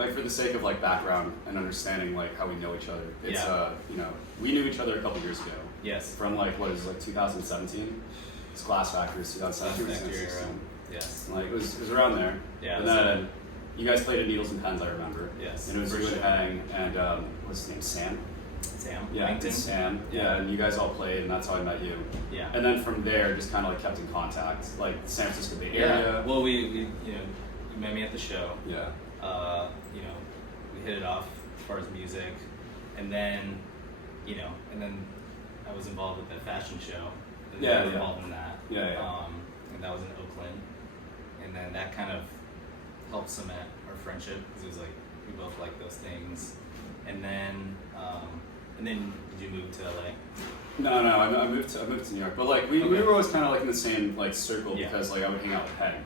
like for the sake of like background and understanding like how we know each other, it's you know, we knew each other a couple years ago. Yes. From like what is it, like 2017? It's Glass Factories 2017. Yes. Like it was around there. Yeah. And then you guys played at Needles and Pens, I remember. Yes. And it was you and Hang and what's his name, Sam? Sam. Yeah, it's Sam. Yeah, and you guys all played, and that's how I met you. Yeah. And then from there, just kind of like kept in contact, like San Francisco Bay Area. Well, we you know, you met me at the show. Yeah. You know, we hit it off as far as music, and then, you know, I was involved with the fashion show. And I was involved in that. Yeah. And that was in Oakland, and then that kind of helped cement our friendship because it was like we both like those things, and then did you move to LA? No, I moved to New York, but like we were always kind of like in the same like circle because like I would hang out with Hang.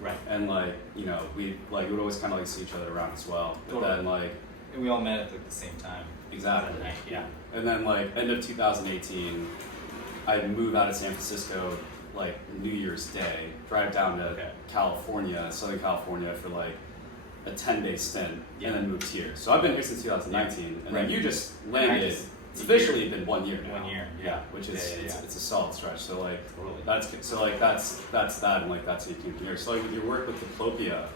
Right. And like, you know, we would always kind of like see each other around as well. But then like, and we all met at like the same time. Exactly. Night, yeah. And then like end of 2018, I'd move out of San Francisco like New Year's Day, drive down to California, Southern California for like a 10-day stint, and then moved here. So I've been here since 2019, and then you just landed. It's officially been 1 year now. 1 year, which is it's a solid stretch. So like totally. that's that, and like that's 18 years. So like with your work with diplopia,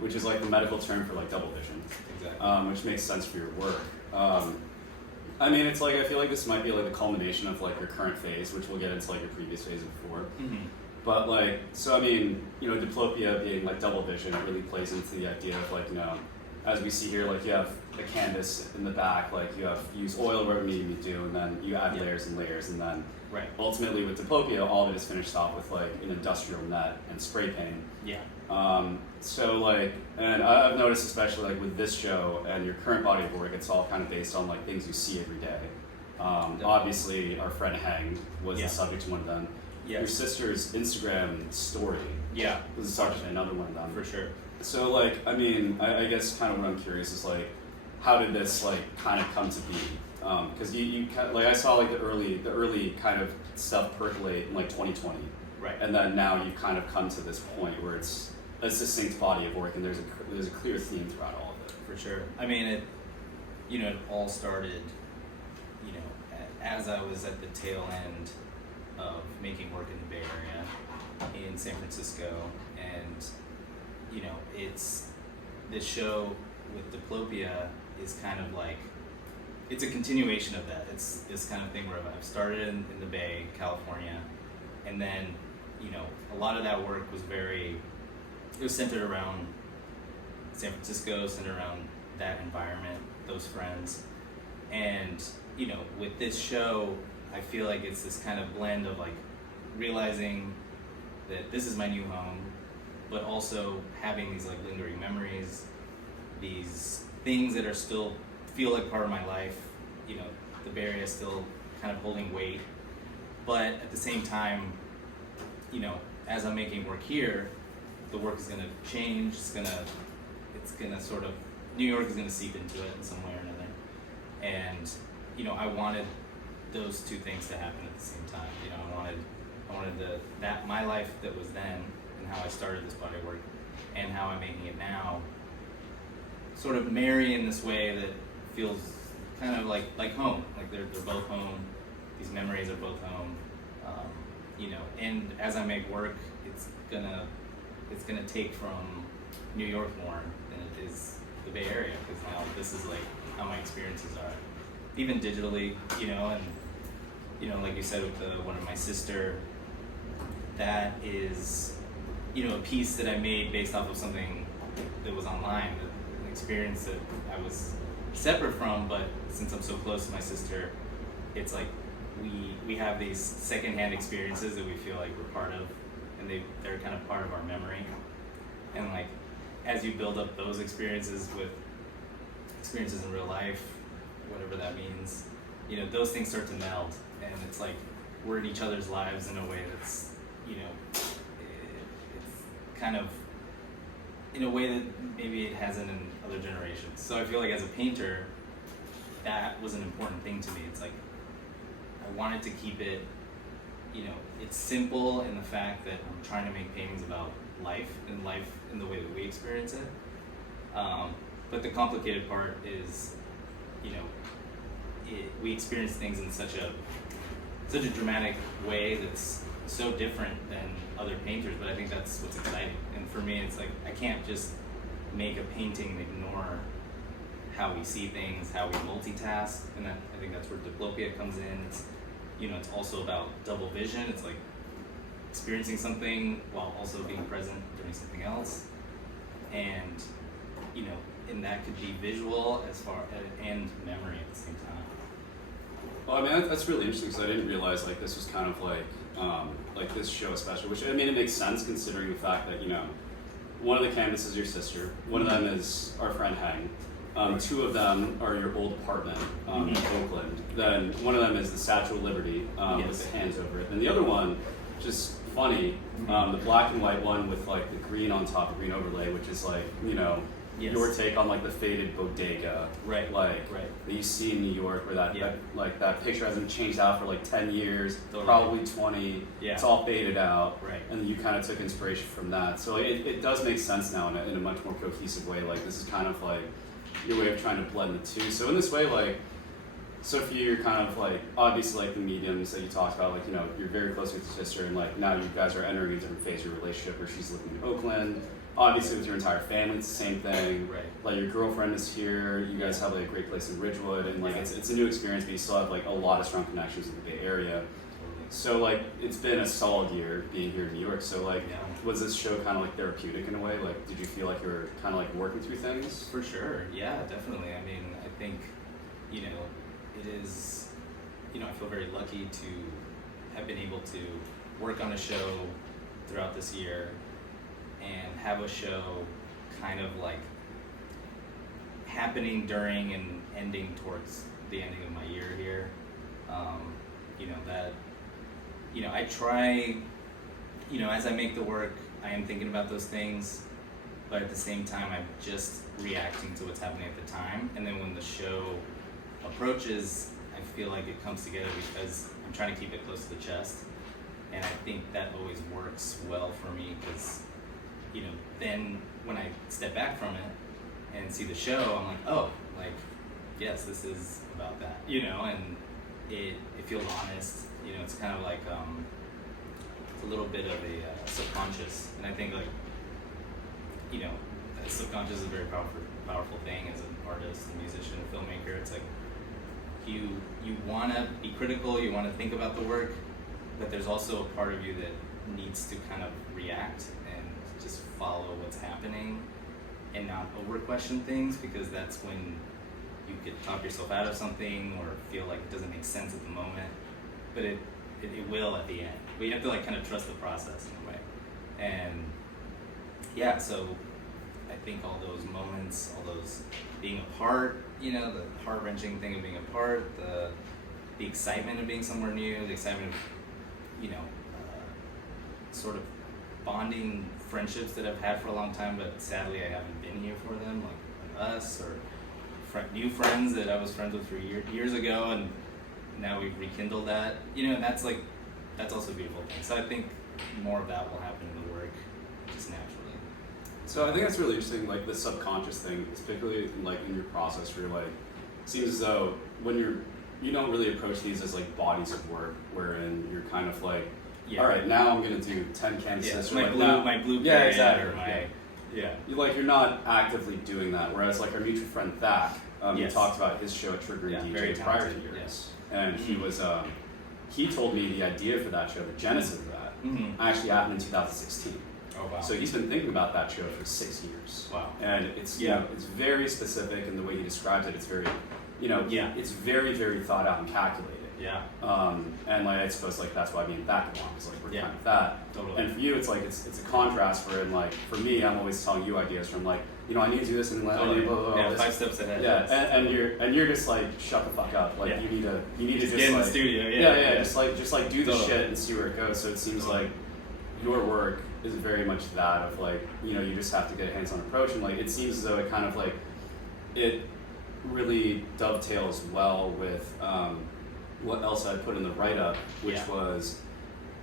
which is like the medical term for like double vision, exactly, which makes sense for your work. I mean, it's like I feel like this might be like the culmination of like your current phase, which we'll get into like your previous phase before. Mm-hmm. But like, so I mean, you know, diplopia being like double vision, it really plays into the idea of like, you know, as we see here, like you have a canvas in the back, like you use oil, whatever medium you do, and then you add layers and layers, and then ultimately with diplopia, all of it is finished off with like an industrial net and spray paint. Yeah. So like, and I've noticed especially like with this show and your current body of work, it's all kind of based on like things you see every day. Obviously, our friend Hang was the subject of one of them. Your sister's Instagram story was the subject of another one of them. For sure. So like, I mean, I guess kind of what I'm curious is like, how did this like kind of come to be? Because you like I saw like the early kind of stuff percolate in like 2020, and then now you've kind of come to this point where it's a succinct body of work, and there's a clear theme throughout all of it. For sure. I mean, it all started, you know, as I was at the tail end of making work in the Bay Area in San Francisco, and you know, it's this show with diplopia is kind of like, it's a continuation of that. It's this kind of thing where I've started in the Bay, California, and then, you know, a lot of that work was it was centered around San Francisco, centered around that environment, those friends. And, you know, with this show, I feel like it's this kind of blend of like realizing that this is my new home, but also having these like lingering memories, these things that are still feel like part of my life. You know, the Bay Area is still kind of holding weight, but at the same time, you know, as I'm making work here, the work is gonna change. It's gonna sort of, New York is gonna seep into it in some way or another. And, you know, I wanted those two things to happen at the same time. You know, I wanted my life that was then and how I started this body of work and how I'm making it now sort of marry in this way that feels kind of like home. Like they're both home. These memories are both home. You know, and as I make work, it's gonna take from New York more than it is the Bay Area, because now this is like how my experiences are, even digitally. You know, and you know, like you said with the one of my sister, that is, you know, a piece that I made based off of something that was online, an experience that I was separate from, but since I'm so close to my sister, it's like we have these secondhand experiences that we feel like we're part of, and they're kind of part of our memory. And like, as you build up those experiences with experiences in real life, whatever that means, you know, those things start to meld, and it's like we're in each other's lives in a way that's, you know, it's kind of in a way that maybe it hasn't in other generations. So I feel like as a painter, that was an important thing to me. It's like I wanted to keep it, you know, it's simple in the fact that I'm trying to make paintings about life and life in the way that we experience it, But the complicated part is, you know, we experience things in such a dramatic way that's so different than other painters, but I think that's what's exciting. And for me, it's like, I can't just make a painting and ignore how we see things, how we multitask, and I think that's where diplopia comes in. It's, you know, it's also about double vision. It's like experiencing something while also being present doing something else, and, you know, and that could be visual and memory at the same time. Well, I mean, that's really interesting because I didn't realize like this was kind of like this show especially, which I mean it makes sense considering the fact that, you know, one of the canvases is your sister, one of them is our friend Hang, two of them are your old apartment in Oakland, then one of them is the Statue of Liberty with the hands over it, and the other one, just funny, the black and white one with like the green on top, the green overlay, which is like, you know, your take on like the faded bodega, that you see in New York, where that picture hasn't changed out for like 10 years, probably 20. It's all faded out, and you kind of took inspiration from that. So it does make sense now in a much more cohesive way. Like this is kind of like your way of trying to blend the two. So in this way, like Sophia, you're kind of like obviously like the mediums that you talked about. Like, you know, you're very close with your sister, and like now you guys are entering a different phase of your relationship where she's living in Oakland. Obviously, with your entire family, it's the same thing. Like your girlfriend is here. You guys have like a great place in Ridgewood, and like it's a new experience, but you still have like a lot of strong connections in the Bay Area. So like it's been a solid year being here in New York. So like, was this show kind of like therapeutic in a way? Like, did you feel like you were kind of like working through things? For sure, yeah, definitely. I mean, I think, you know, it is, you know, I feel very lucky to have been able to work on a show throughout this year and have a show kind of like happening during and ending towards the ending of my year here. You know, that, you know, I try, you know, as I make the work, I am thinking about those things, but at the same time, I'm just reacting to what's happening at the time. And then when the show approaches, I feel like it comes together because I'm trying to keep it close to the chest. And I think that always works well for me because, you know, then when I step back from it and see the show, I'm like, oh, like, yes, this is about that, you know, and it feels honest, you know, it's kind of like, it's a little bit of a subconscious, and I think like, you know, the subconscious is a very powerful thing as an artist, a musician, a filmmaker. It's like, you want to be critical, you want to think about the work, but there's also a part of you that needs to kind of react and just follow what's happening and not over question things, because that's when you could talk yourself out of something or feel like it doesn't make sense at the moment, but it will at the end. But you have to like kind of trust the process in a way. And yeah, so I think all those moments, all those being apart, you know, the heart-wrenching thing of being apart, the excitement of being somewhere new, the excitement of, you know, sort of bonding friendships that I've had for a long time, but sadly I haven't been here for them, like us, or new friends that I was friends with for years ago, and now we've rekindled that, you know, and that's also a beautiful thing. So I think more of that will happen in the work just naturally. So I think that's really interesting, like the subconscious thing, particularly like in your process where you're like, it seems as though when you don't really approach these as like bodies of work, wherein you're kind of like, all right, now I'm gonna do 10 canvases. My blue yeah, exactly. or my, You're not actively doing that. Whereas like our mutual friend Thak, he talked about his show at Trigger and DJ prior to yours, and he was he told me the idea for that show, the genesis of that, actually happened in 2016. Oh wow! So he's been thinking about that show for 6 years. Wow! And it's you know, it's very specific in the way he describes it. It's very, you know, it's very very thought out and calculated. Yeah. And like I suppose like that's why me and Thak belong, because like we're kind of that. Totally. And for you, it's like it's a contrast where in like for me, I'm always telling you ideas from like, you know, I need to do this and I need blah, blah, blah, this. 5 steps ahead. Yeah, and you're just like shut the fuck up. Like you need to just get in like, the studio. Just like do the shit and see where it goes. So it seems like your work is very much that of like, you know, you just have to get a hands-on approach, and like it seems as though it kind of like it really dovetails well with what else I put in the write-up, which was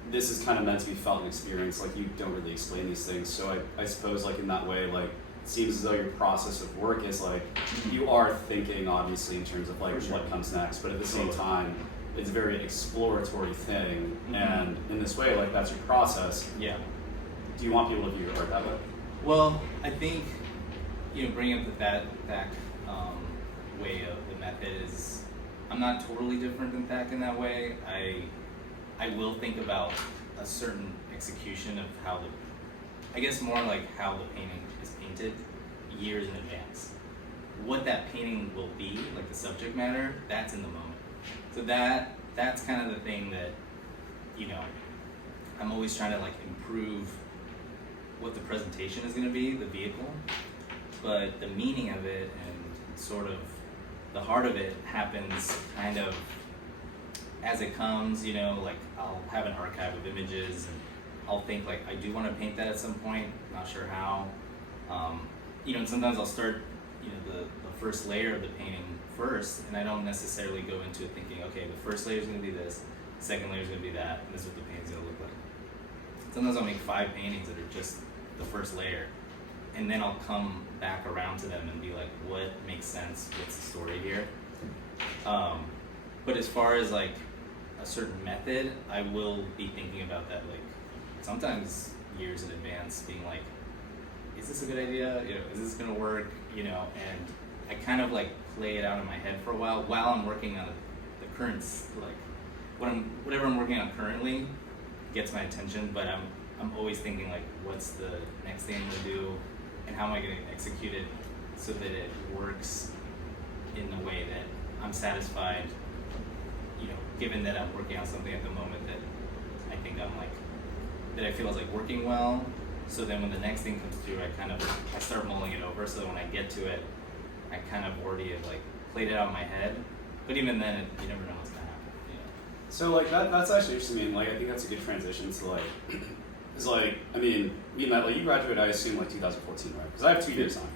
this is kind of meant to be felt and experienced. Like you don't really explain these things, so I suppose like in that way, like seems as though your process of work is like you are thinking obviously in terms of like For sure. what comes next, but at the same time it's a very exploratory thing, and in this way, like that's your process. Yeah. Do you want people to view your art that way? Well, I think bringing up that way of the method is, I'm not totally different than Thak in that way. I will think about a certain execution of how I guess more like how the painting is painted years in advance. What that painting will be, like the subject matter, that's in the moment. So that's kind of the thing that, I'm always trying to like improve what the presentation is going to be, the vehicle, but the meaning of it and sort of the heart of it happens kind of as it comes, like I'll have an archive of images and I'll think like I do want to paint that at some point, not sure how. And sometimes I'll start, the first layer of the painting first, and I don't necessarily go into it thinking, okay, the first layer is going to be this, the second layer is going to be that, and this is what the painting's going to look like. Sometimes I'll make 5 paintings that are just the first layer, and then I'll come back around to them and be like, what makes sense? What's the story here? But as far as like a certain method, I will be thinking about that like sometimes years in advance, being like, is this a good idea? Is this gonna work? And I kind of like play it out in my head for a while I'm working on the current, like whatever I'm working on currently gets my attention, but I'm always thinking like, what's the next thing I'm gonna do, and how am I gonna execute it so that it works in the way that I'm satisfied, given that I'm working on something at the moment that I think that I feel is like working well. So then when the next thing comes through, I start mulling it over, so that when I get to it, I kind of already have like played it out in my head. But even then, you never know what's gonna happen. So like that's actually interesting. Like I think that's a good transition to like, is like you graduated, I assume like 2014, right? Because I have 2 years on.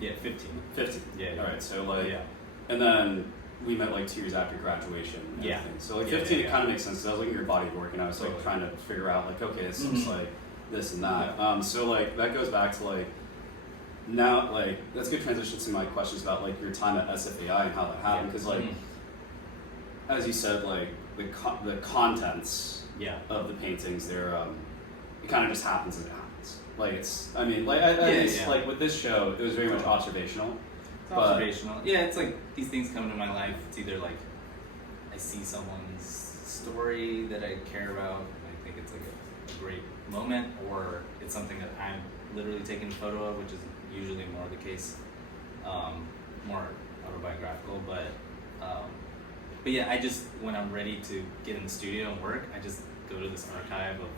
Yeah, 15. 15. Yeah. All right. So like, yeah. And then we met like 2 years after graduation. And Yeah. everything. So like 15, it kind of makes sense. Because I was looking at your body of work and I was like trying to figure out like, okay, this is like this and that. Yeah. So like that goes back to like. Now, like that's a good transition to my questions about like your time at SFAI and how that happened. Because like, as you said, like the contents of the paintings, they're it kind of just happens as it happens. Like it's, like with this show, it was very much observational. It's observational. Yeah, it's like these things come into my life. It's either like I see someone's story that I care about, and I think it's like a great moment, or it's something that I'm literally taking a photo of, which is usually more the case, more autobiographical. But yeah, I just, when I'm ready to get in the studio and work, I just go to this archive of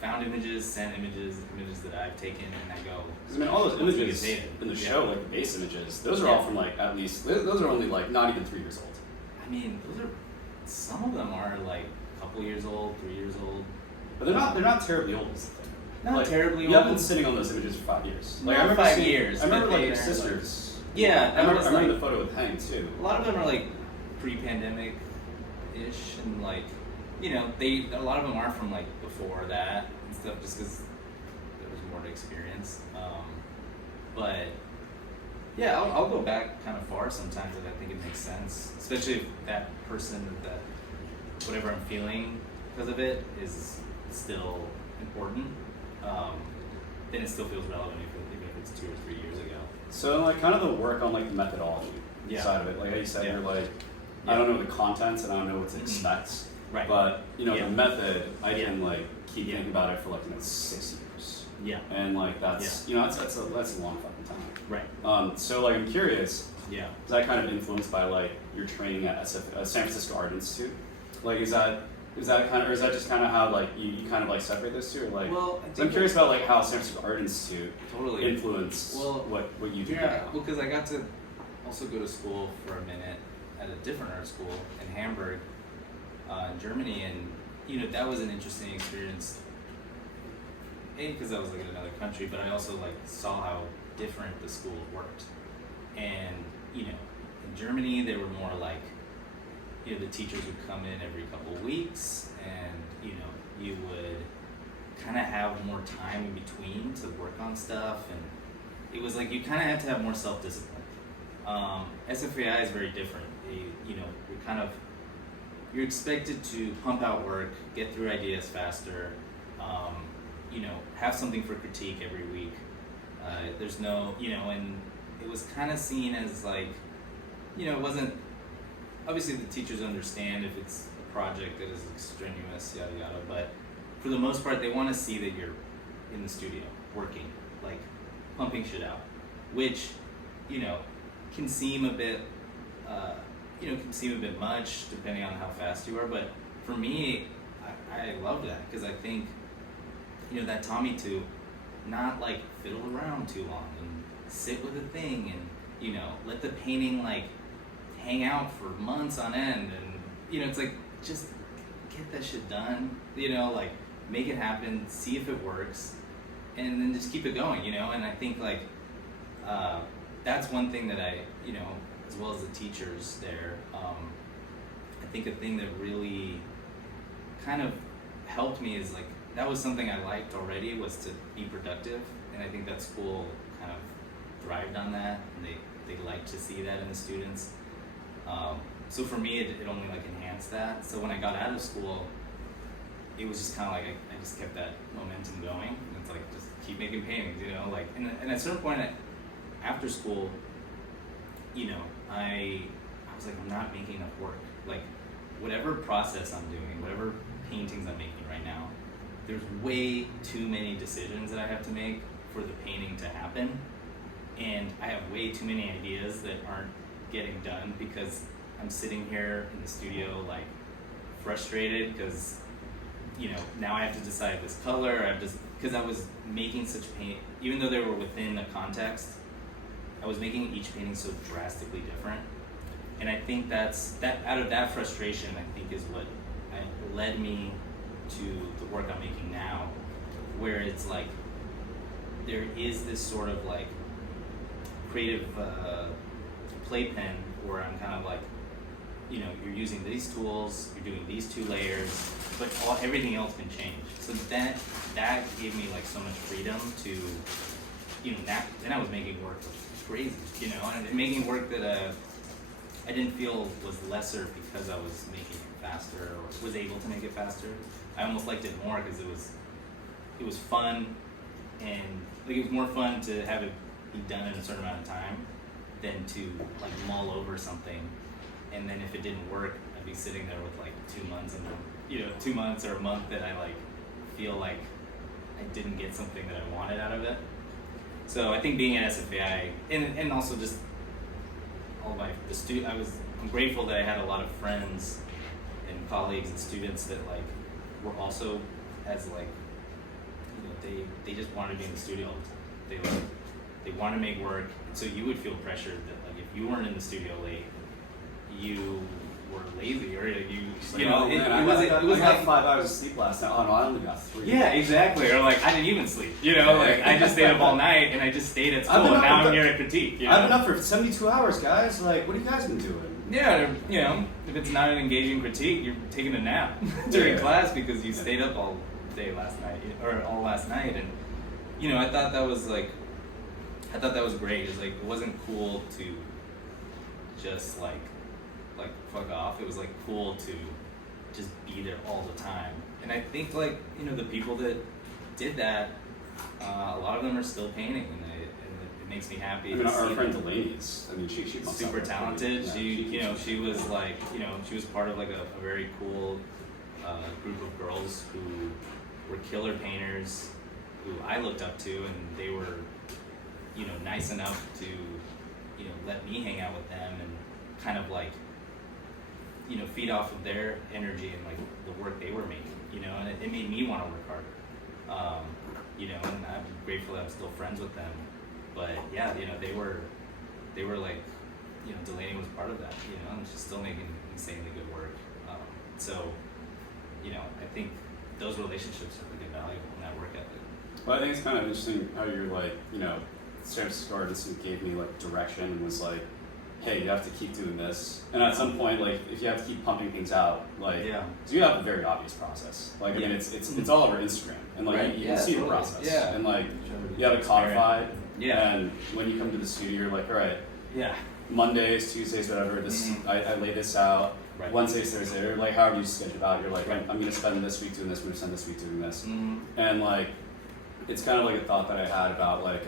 found images, sent images that I've taken, and I go. Because I mean, all those images in the show, like the base images, those are all from like at least those are only like not even 3 years old. I mean, some of them are like a couple years old, 3 years old. But they're not terribly old. Is the thing. Not terribly old. You have been sitting on those images for 5 years. Like, Not 5 years. I remember but like your sisters. Yeah, I remember the photo with Hank too. A lot of them are like pre-pandemic-ish, and like, a lot of them are from like before that and stuff, just because there was more to experience. But yeah, I'll go back kind of far sometimes if I think it makes sense, especially if that person, that whatever I'm feeling because of it is still important. Then it still feels relevant even if it's 2 or 3 years ago. So like kind of the work on like the methodology side of it, like how you said, you're like, I don't know the contents and I don't know what to expect. Right. But the method, I can like keep thinking about it for like 6 years. Yeah. And like that's that's a long fucking time. Right. So like I'm curious. Yeah. Is that kind of influenced by like your training at San Francisco Art Institute? Like is that kind of, or is that just kind of how like you kind of like separate those two, or like? Well, I'm curious about like how San Francisco Art Institute totally influenced what you do. Yeah, well, because I got to also go to school for a minute at a different art school in Hamburg, in Germany, and that was an interesting experience. Because I was like in another country, but I also like saw how different the school worked, and in Germany they were more like. The teachers would come in every couple of weeks, and you would kind of have more time in between to work on stuff, and it was like you kind of have to have more self-discipline. SFAI is very different. You're expected to pump out work, get through ideas faster, have something for critique every week. There's no, and it was kind of seen as like, it wasn't, obviously the teachers understand if it's a project that is extraneous, yada yada, but for the most part, they want to see that you're in the studio, working, like pumping shit out, which, can seem a bit, much depending on how fast you are, but for me, I love that because I think, that taught me to not like fiddle around too long and sit with a thing and, let the painting like hang out for months on end and, it's like, just get that shit done, like make it happen, see if it works, and then just keep it going, and I think like, that's one thing that I, as well as the teachers there, I think a thing that really kind of helped me is like, that was something I liked already, was to be productive, and I think that school kind of thrived on that, and they liked to see that in the students. So for me, it only like enhanced that. So when I got out of school, it was just kind of like I just kept that momentum going. And it's like just keep making paintings, like. And at a certain point after school, I was like, I'm not making enough work. Like whatever process I'm doing, whatever paintings I'm making right now, there's way too many decisions that I have to make for the painting to happen, and I have way too mmany ideas that aren't getting done because I'm sitting here in the studio like frustrated because now I have to decide this color. Because I was making such paint, even though they were within a context, I was making each painting so drastically different, and I think that out of that frustration, I think is what led me to the work I'm making now, where it's like there is this sort of like creative playpen where I'm kind of like, you're using these tools, you're doing these 2 layers, but everything else can change. So that gave me like so much freedom to, then I was making work crazy, and making work that I didn't feel was lesser because I was making it faster or was able to make it faster. I almost liked it more because it was fun, and like it was more fun to have it be done in a certain amount of time than to like mull over something, and then if it didn't work, I'd be sitting there with like 2 months and then 2 months or a month that I like feel like I didn't get something that I wanted out of it. So I think being at SFAI and also just all my I'm grateful that I had a lot of friends and colleagues and students that like were also as like they just wanted to be in the studio all the time. They want to make work, so you would feel pressured that like if you weren't in the studio late, you were lazy or it was like like 5 hours of sleep last night. Oh no, I only got 3. Yeah, exactly. Or like I didn't even sleep. Like I just stayed up all night and I just stayed at school and now I'm here at critique. I've been up for 72 hours, guys. Like, what have you guys been doing? Yeah, if it's not an engaging critique, you're taking a nap during class because you stayed up all day last night or all last night, and I thought that was great. It's like it wasn't cool to just like fuck off. It was like cool to just be there all the time, and I think like the people that did that, a lot of them are still painting, and it makes me happy. I mean, our friend Delaney's. I mean, she must super talented. Yeah, she was like, she was part of like a very cool group of girls who were killer painters, who I looked up to, and they were, nice enough to, let me hang out with them and kind of like, feed off of their energy and like the work they were making, and it made me want to work harder, and I'm grateful that I'm still friends with them. But yeah, they were like, Delaney was part of that, and she's still making insanely good work. So, I think those relationships are really valuable in that work ethic. Well, I think it's kind of interesting how you're like, San Francisco Artists gave me like direction and was like, hey, you have to keep doing this. And at some point, like, if you have to keep pumping things out, like, so you have a very obvious process. Like, I mean, it's all over Instagram, and like, right. you can see the totally. process. Yeah. And like, you have it codified, Yeah. And when you come to the studio, you're like, all right, Yeah. Mondays, Tuesdays, whatever. This I lay this out. Right. Wednesdays, Thursdays, or like however you schedule it out. You're like, I'm gonna spend this week doing this. I'm gonna spend this week doing this. And like, it's kind of like a thought that I had about like,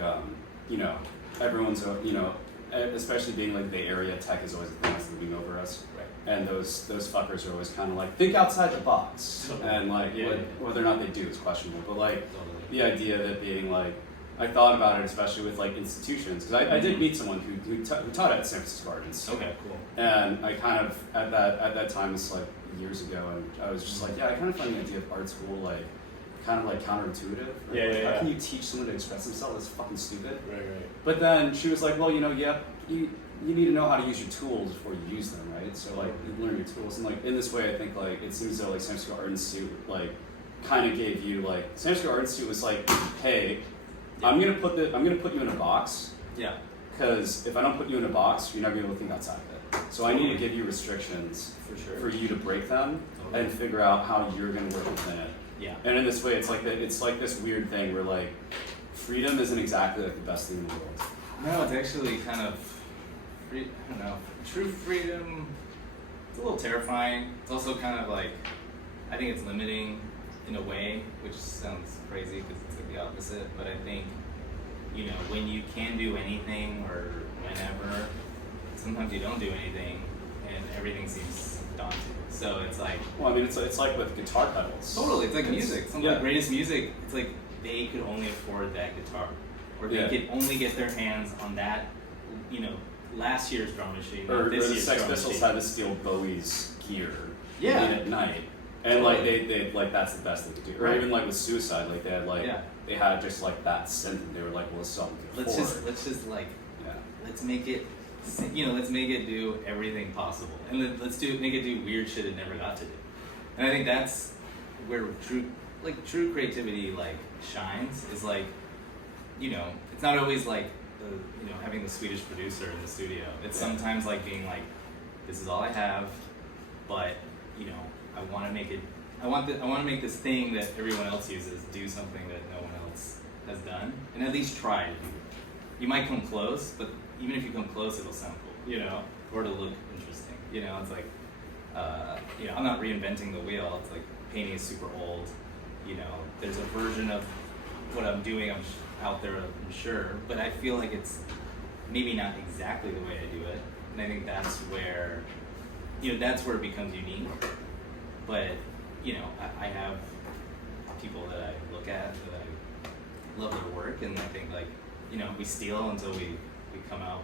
you know, everyone's, you know, especially being like Bay Area, tech is always the thing that's looming over us. And those fuckers are always kind of like, think outside the box. Totally. And like, Yeah. whether or not they do is questionable. But like, Totally. the idea of it being like, I thought about it especially with like institutions, because I did meet someone who taught at San Francisco Gardens. Okay, cool. And I kind of, at that time, it's like years ago, and I was just like, yeah, I kind of find the idea of art school like, kind of like counterintuitive. Right? Yeah, Like, yeah, how can yeah. you teach someone to express themselves? That's fucking stupid. Right. But then she was like, well, you know, you need to know how to use your tools before you use them, right? So like, you learn your tools, and like in this way, I think like it seems though like San Francisco Art Institute like kind of gave you like San Francisco Art Institute was like, hey, I'm gonna put you in a box. Yeah. Because if I don't put you in a box, you're never gonna be able to think outside of it. So I need to give you restrictions For sure. for you to break them Totally. and figure out how you're gonna work within it. Yeah. And in this way, it's like this weird thing where like freedom isn't exactly like the best thing in the world. No, it's actually kind of, I don't know, true freedom, it's a little terrifying. It's also kind of like, I think it's limiting in a way, which sounds crazy because it's like the opposite, but I think, you know, when you can do anything or whenever, sometimes you don't do anything and everything seems daunting. So it's like, Well, I mean, it's like with guitar pedals. totally, it's like music. Some of yeah. the greatest music, it's like they could only afford that guitar. Or they Yeah. could only get their hands on that, you know, last year's drum machine, Or not this the year's Sex drum Pistols machine. had to steal Bowie's gear Yeah. late at night. And like they like that's the best they could do. Or Right. even like with Suicide, like they had like Yeah. they had just like that synth and they were like, well, this is all we can Let's afford. just like, Yeah. let's make it, you know, let's make it do everything possible. And let's make it do weird shit it never got to do. And I think that's where true creativity like shines, is like, you know, it's not always like you know, having the Swedish producer in the studio. It's sometimes like being like, this is all I have, but you know, I want to make it. I want to make this thing that everyone else uses do something that no one else has done, and at least try to do it. You might come close, but even if you come close, it'll sound cool, you know, or it'll look interesting. You know, it's like, you know, I'm not reinventing the wheel. It's like painting is super old. You know, there's a version of what I'm doing out there, I'm sure, but I feel like it's maybe not exactly the way I do it, and I think that's where, you know, that's where it becomes unique. But you know, I have people that I look at that I love their work, and I think like, you know, we steal until we come out,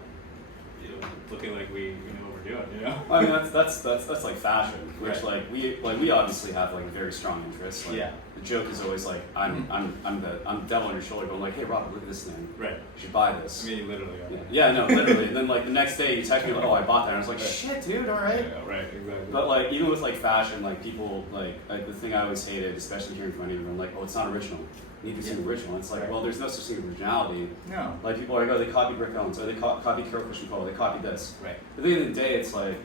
you know, looking like we know what we're doing, you know. I mean that's like fashion, which Right. we obviously have like very strong interests. Like, Yeah. The joke is always like I'm the devil on your shoulder, but I'm like, hey Robert, look at this thing. Right. You should buy this. I mean, you literally are. Yeah, no, literally. And then like the next day you text me like, oh, I bought that. And I was like, shit, dude, all right. Yeah, right, exactly. But like even with like fashion, like people like the thing I always hated, especially hearing from anyone, like, oh, it's not original. You need to see the original. It's like, Right. well, there's no such thing as originality. No. Like people are like, oh, they copied Rick Owens, or they copied Carol Christian Cole, they copied this. Right. At the end of the day, it's like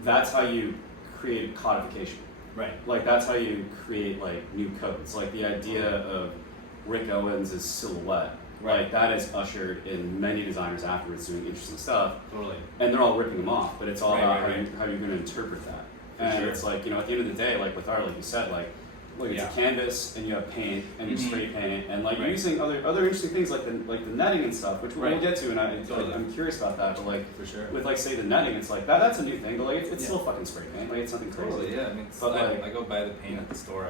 that's how you create codification. Right. Like that's how you create like new codes. Like the idea of Rick Owens' silhouette. Right. Like that is ushered in many designers afterwards doing interesting stuff. Totally. And they're all ripping them off, but it's all Right, about right, how you're going to interpret that. For And sure. it's like, you know, at the end of the day, like with art, like you said, like, look, it's Yeah. a canvas and you have paint and you Mhm. spray paint it, and like Right. you're using other interesting things like the netting and stuff, which we'll Right. get to, and Totally. I'm curious about that. But like For sure. with like say the netting, it's like that's a new thing, but like it's Yeah. still fucking spray paint, like it's nothing crazy. Totally, yeah. I mean, But, I like- go buy the paint at the store.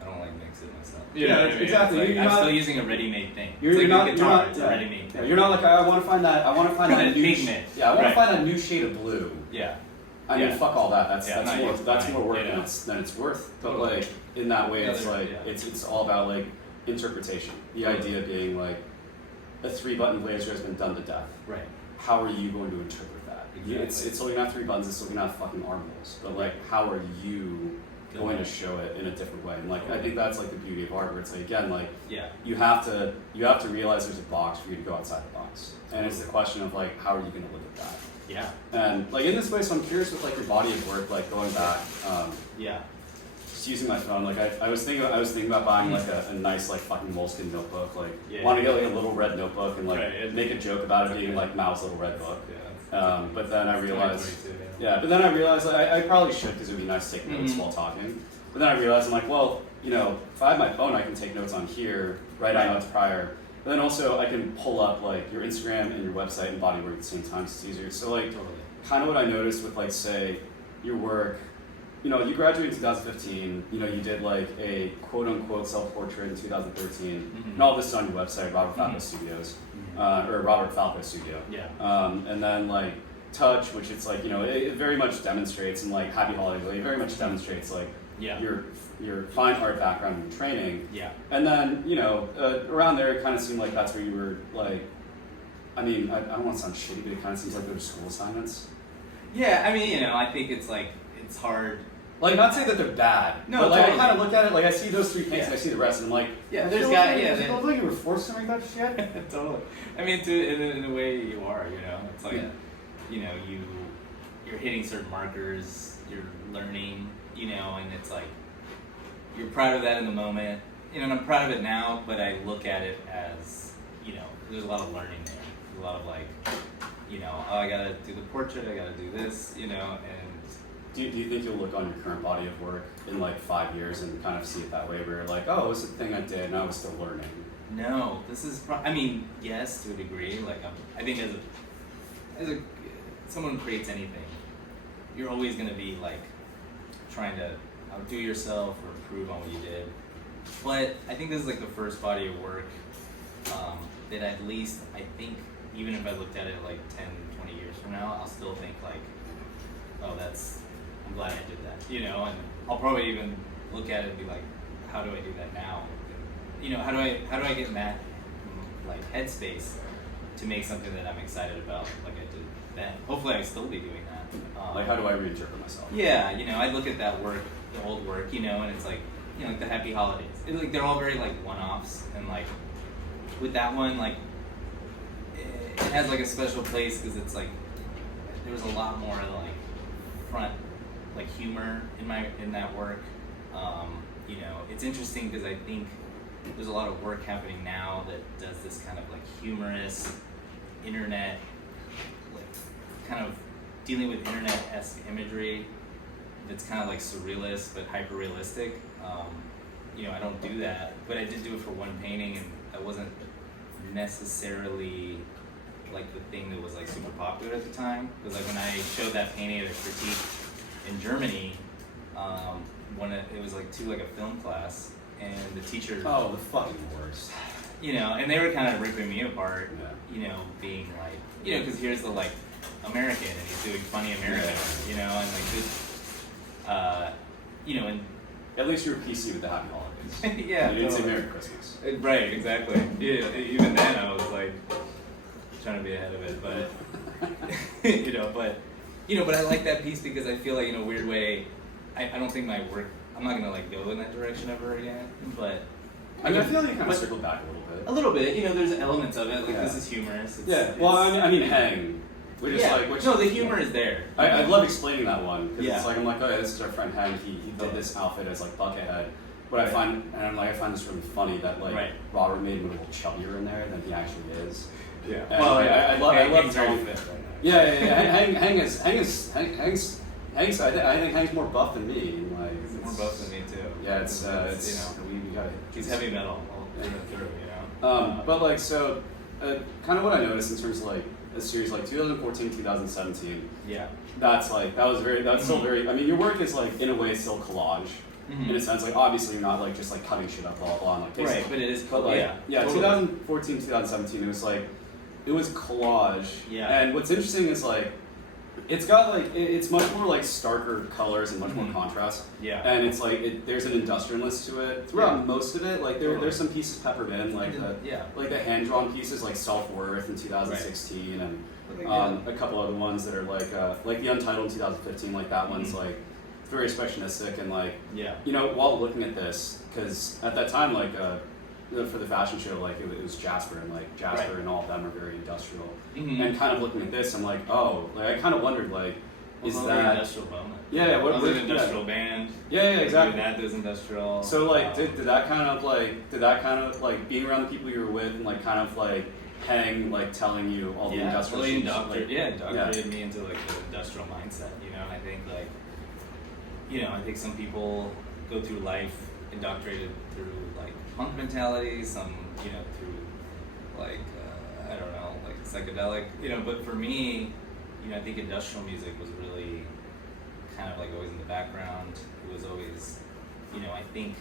I don't like mix it myself. Yeah, exactly. It's like, You're I'm not- still using a ready-made thing. You're, It's you're like not, a you're guitar. not, It's yeah. a ready-made Yeah, thing. you're not like I want to find that new Pigment. Yeah, I want Right. to find a new shade of blue. Yeah. I mean, Yeah. fuck all that. That's Yeah, that's not more you. that's Fine. more work Yeah. than it's worth. But Totally. like in that way, it's Other- like yeah. it's all about like interpretation. The idea being like a 3-button blazer has been done to death. Right. How are you going to interpret that? Exactly. It's still gonna have 3 buttons. It's still gonna have fucking armholes. But like, how are you going to show it in a different way? And like, I think that's like the beauty of art, where it's like again like Yeah. you have to realize there's a box for you to go outside the box, and it's the question of like how are you going to look at that. Yeah. And like in this way, so I'm curious with like your body of work, like going back. Yeah. just using my phone. Like I was thinking about buying like a nice like fucking moleskin notebook. Like want to get like a little red notebook and like make a joke about it being like Mao's little red book. But then I realized, like, I probably should because it would be nice to take notes while talking. But then I realized I'm like, well, you know, if I have my phone, I can take notes on here, write down notes prior. But then also I can pull up like your Instagram and your website and body work at the same time, so it's easier. So like, kind of what I noticed with like say your work, you know, you graduated in 2015. You know, you did like a quote unquote self-portrait in 2013, and all this is on your website, Robert Falco Studios, or Robert Falco Studio. And then like Touch, which it's like, you know, it very much demonstrates, and like Happy Holidays, like, it very much demonstrates like your fine art background and training. And then, you know, around there, it kind of seemed like that's where you were like, I mean, I don't want to sound shitty, but it kind of seems like there were school assignments. Yeah, I mean, you know, I think it's like, it's hard. Like, not say that they're bad, no, but like totally. I kind of look at it, like I see those 3 paints and I see the rest, and I'm like, there's guys, it feels like you were forced to make that shit. Totally. I mean, in a way you are, you know, it's like, you know, you're hitting certain markers, you're learning, you know, and it's like, you're proud of that in the moment, you know, and I'm proud of it now, but I look at it as, you know, there's a lot of learning there. There's a lot of like, you know, oh, I gotta do the portrait, I gotta do this, you know, and... Do you think you'll look on your current body of work in like 5 years and kind of see it that way, where you're like, oh, it was a thing I did and I was still learning? No, this is, I mean, yes, to a degree, like, I think as a someone who creates anything, you're always gonna be like, trying to outdo yourself or improve on what you did. But I think this is like the first body of work that at least, I think, even if I looked at it like 10, 20 years from now, I'll still think like, oh, I'm glad I did that, you know, and I'll probably even look at it and be like, how do I do that now? You know, how do I get in that like headspace to make something that I'm excited about like I did then? Hopefully I still be doing that. Like, how do I reinterpret myself? Yeah, you know, I look at that work, the old work, you know, and it's like, you know, like the Happy Holidays. It's like, they're all very like one-offs, and like with that one, like it has like a special place because it's like there was a lot more like front like humor in that work. You know, it's interesting because I think there's a lot of work happening now that does this kind of like humorous internet, like kind of dealing with internet-esque imagery that's kind of like surrealist but hyper realistic. You know, I don't do that, but I did do it for one painting, and that wasn't necessarily like the thing that was like super popular at the time. Because like when I showed that painting at a critique in Germany, it was like to like a film class, and the teacher, oh, the fucking worst. You know, and they were kind of ripping me apart. Yeah. You know, being like, you know, because here's the like American, and he's doing funny American, you know, and like this, you know, and at least you're PC with the Happy Holidays. yeah, you didn't say Merry Christmas. Right, exactly. Yeah, even then I was like trying to be ahead of it, but but I like that piece because I feel like in a weird way, I don't think my work, I'm not gonna like go in that direction ever again, but I mean, I feel like you kind of circled back a little bit. A little bit, you know, there's elements of it, like this is humorous. Well, I mean, Hang. We're just like, no, the humor is there. I love explaining that one because it's like, I'm like, oh yeah, this is our friend Hang. He did this outfit as like Buckethead. But I find this really funny that like Robert made him a little chubbier in there than he actually is. Yeah. And, well, I love telling. Fit right now. Yeah. Hang's. I think Hang's more buff than me. Like, he's more buff than me too. Yeah, it's you know, we got it. He's heavy metal all through, you know. But like so, kind of what I noticed in terms of like a series like 2014, 2017. Yeah. That's still very. I mean, your work is like in a way still collage. In a sense, like obviously you're not like just like cutting shit up blah blah like right, but it is like, totally. 2014, 2017 it was collage. Yeah. And what's interesting is like it's got like it's much more like starker colors and much more contrast. Yeah. And it's like there's an industrialness to it throughout most of it. Like there's some pieces peppered in like the hand drawn pieces like Self Worth in 2016 and a couple other ones that are like the Untitled in 2015. Like that one's like very expressionistic and like you know, while looking at this, because at that time like for the fashion show, like it was Jasper and like Jasper and all of them are very industrial. And kind of looking at this, I'm like, oh, like I kind of wondered like is like that industrial moment. yeah, I was like an industrial band. Yeah, exactly. That was industrial. So like, did that kind of like being around the people you were with and like kind of like hang like telling you all the industrial well, shit? indoctrinated me into like the industrial mindset, you know. And I think like, you know, I think some people go through life indoctrinated through like punk mentality, some, you know, through like I don't know, like psychedelic, you know. But for me, you know, I think industrial music was really kind of like always in the background. It was always, you know, I think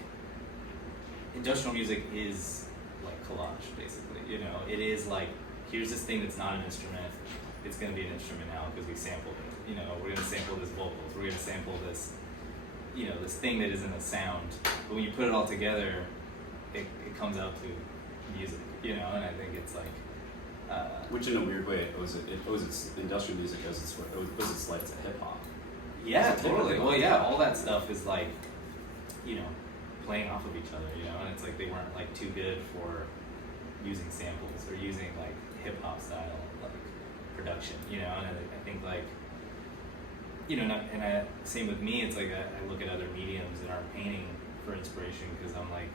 industrial music is like collage, basically. You know, it is like, here's this thing that's not an instrument. It's going to be an instrument now because we sampled it. You know, we're going to sample this vocals. We're going to sample this, you know, this thing that isn't a sound. But when you put it all together, it comes out to music. You know, and I think it's like. Which in a weird way, it owes its industrial music owes its life to hip hop. Yeah, totally. Well, yeah, all that stuff is like, you know, playing off of each other, you know, and it's like they weren't like too good for using samples or using like hip hop style like production, you know, and I think like, you know, same with me, it's like I look at other mediums that aren't painting for inspiration because I'm like,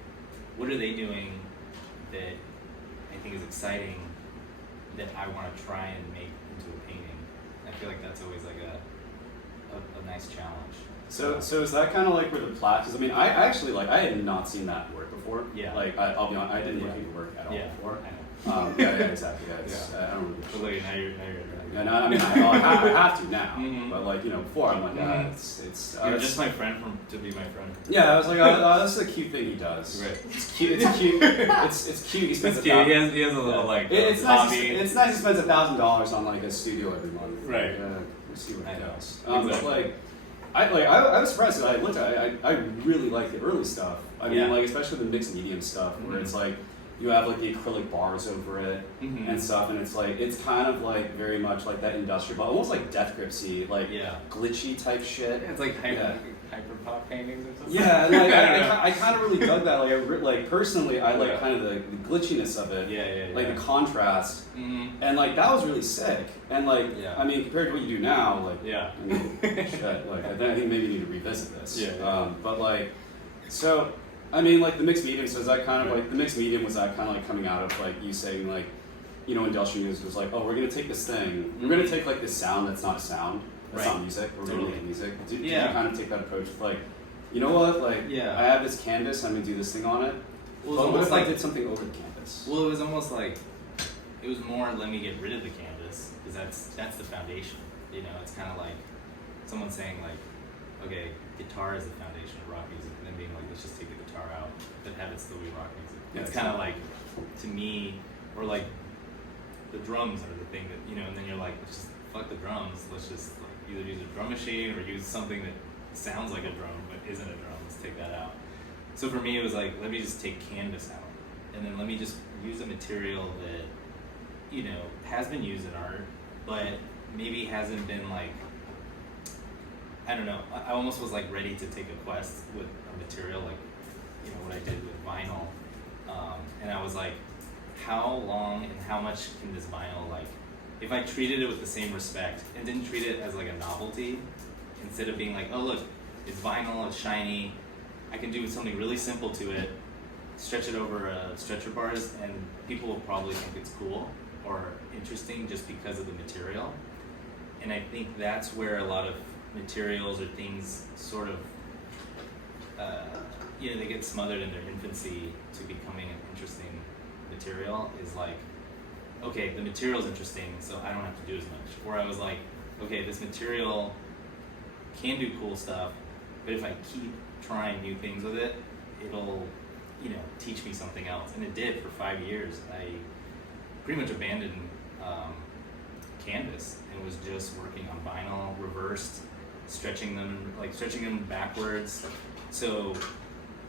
what are they doing that I think is exciting that I want to try and make into a painting? I feel like that's always like a nice challenge. So is that kind of like where the Because I mean, I actually like I had not seen that work before. Yeah. Like I'll be honest, I didn't look at your work at all before. I know. Yeah, exactly. Yeah, it's, I don't really. But like, now you're. Yeah, no, I mean, I have to now. Mm-hmm. But like, you know, before I'm like, it's. You're just my friend to be my friend. Yeah, I was like, oh, that's a cute thing he does. Right. It's cute. It's cute. It's cute. He spends It's cute. He has a little like. It's hobby. nice. It's nice. He spends $1,000 on like a studio every month. Right. We'll see what he does. Exactly. But like. I was surprised that I looked at it. I really like the early stuff. I mean, like especially the mixed medium stuff where it's like you have like the acrylic bars over it and stuff, and it's like it's kind of like very much like that industrial, but almost like Death Gripsy, like glitchy type shit. It's like hyper pop paintings or something. Yeah, and like I kind of really dug that. Like personally, I like kind of the glitchiness of it. Like the contrast, and like that was really sick. And like I mean, compared to what you do now, like I mean, shit. Like I think maybe you need to revisit this. But like, so I mean, like the mixed medium. So is that kind of like the mixed medium? Was that kind of like coming out of like you saying like, you know, industrial music was like, oh, we're gonna take this thing, we're gonna take like this sound that's not a sound. That's not music. We're gonna make music. Did you kind of take that approach of like, you know what? Like, I have this canvas. I'm gonna do this thing on it. Well, but what if I did something over the canvas? Well, it was almost like it was more let me get rid of the canvas because that's the foundation. You know, it's kind of like someone saying like, okay, guitar is the foundation of rock music, and then being like, let's just take the guitar out, but have it still be rock music. It's kind of like, to me, or like the drums are the thing that, you know, and then you're like, let's just fuck the drums. Let's just like either use a drum machine or use something that sounds like a drum but isn't a drum. Let's take that out. So for me, it was like, let me just take canvas out, and then let me just use a material that, you know, has been used in art, but maybe hasn't been like, I don't know. I almost was like ready to take a quest with a material, like, you know, what I did with vinyl, and I was like, how long and how much can this vinyl, like, if I treated it with the same respect and didn't treat it as like a novelty, instead of being like, oh look, it's vinyl, it's shiny, I can do something really simple to it, stretch it over stretcher bars, and people will probably think it's cool or interesting just because of the material. And I think that's where a lot of materials or things sort of, you know, they get smothered in their infancy to becoming an interesting material, is like, okay, the material's interesting, so I don't have to do as much. Or I was like, okay, this material can do cool stuff, but if I keep trying new things with it, it'll, you know, teach me something else. And it did for 5 years. I pretty much abandoned canvas and was just working on vinyl, reversed, stretching them backwards. So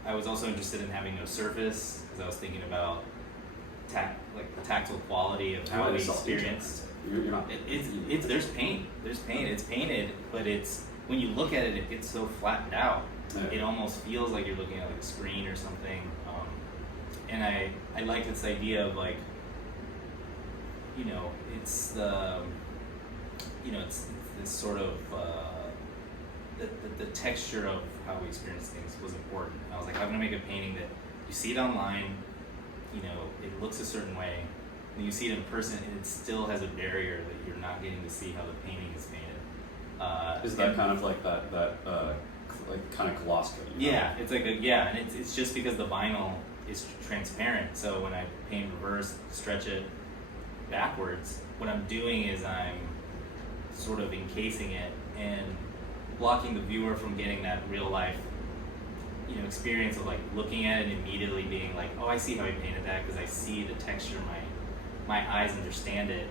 I was also interested in having no surface, because I was thinking about the tactile quality of how we experience. You're not. It's there's paint. It's painted, but it's, when you look at it, it gets so flattened out. It almost feels like you're looking at like a screen or something. And I like this idea of like, you know, it's the, it's this sort of the texture of how we experience things was important. I was like, I'm gonna make a painting that you see it online, it looks a certain way, and you see it in person, and it still has a barrier that you're not getting to see how the painting is painted. Is that kind of like that like kind of gloss coating? Yeah, it's like and it's just because the vinyl is transparent. So when I paint reverse, stretch it backwards, what I'm doing is I'm sort of encasing it and blocking the viewer from getting that real life, experience of like looking at it and immediately being like, oh, I see how he painted that because I see the texture, my eyes understand it,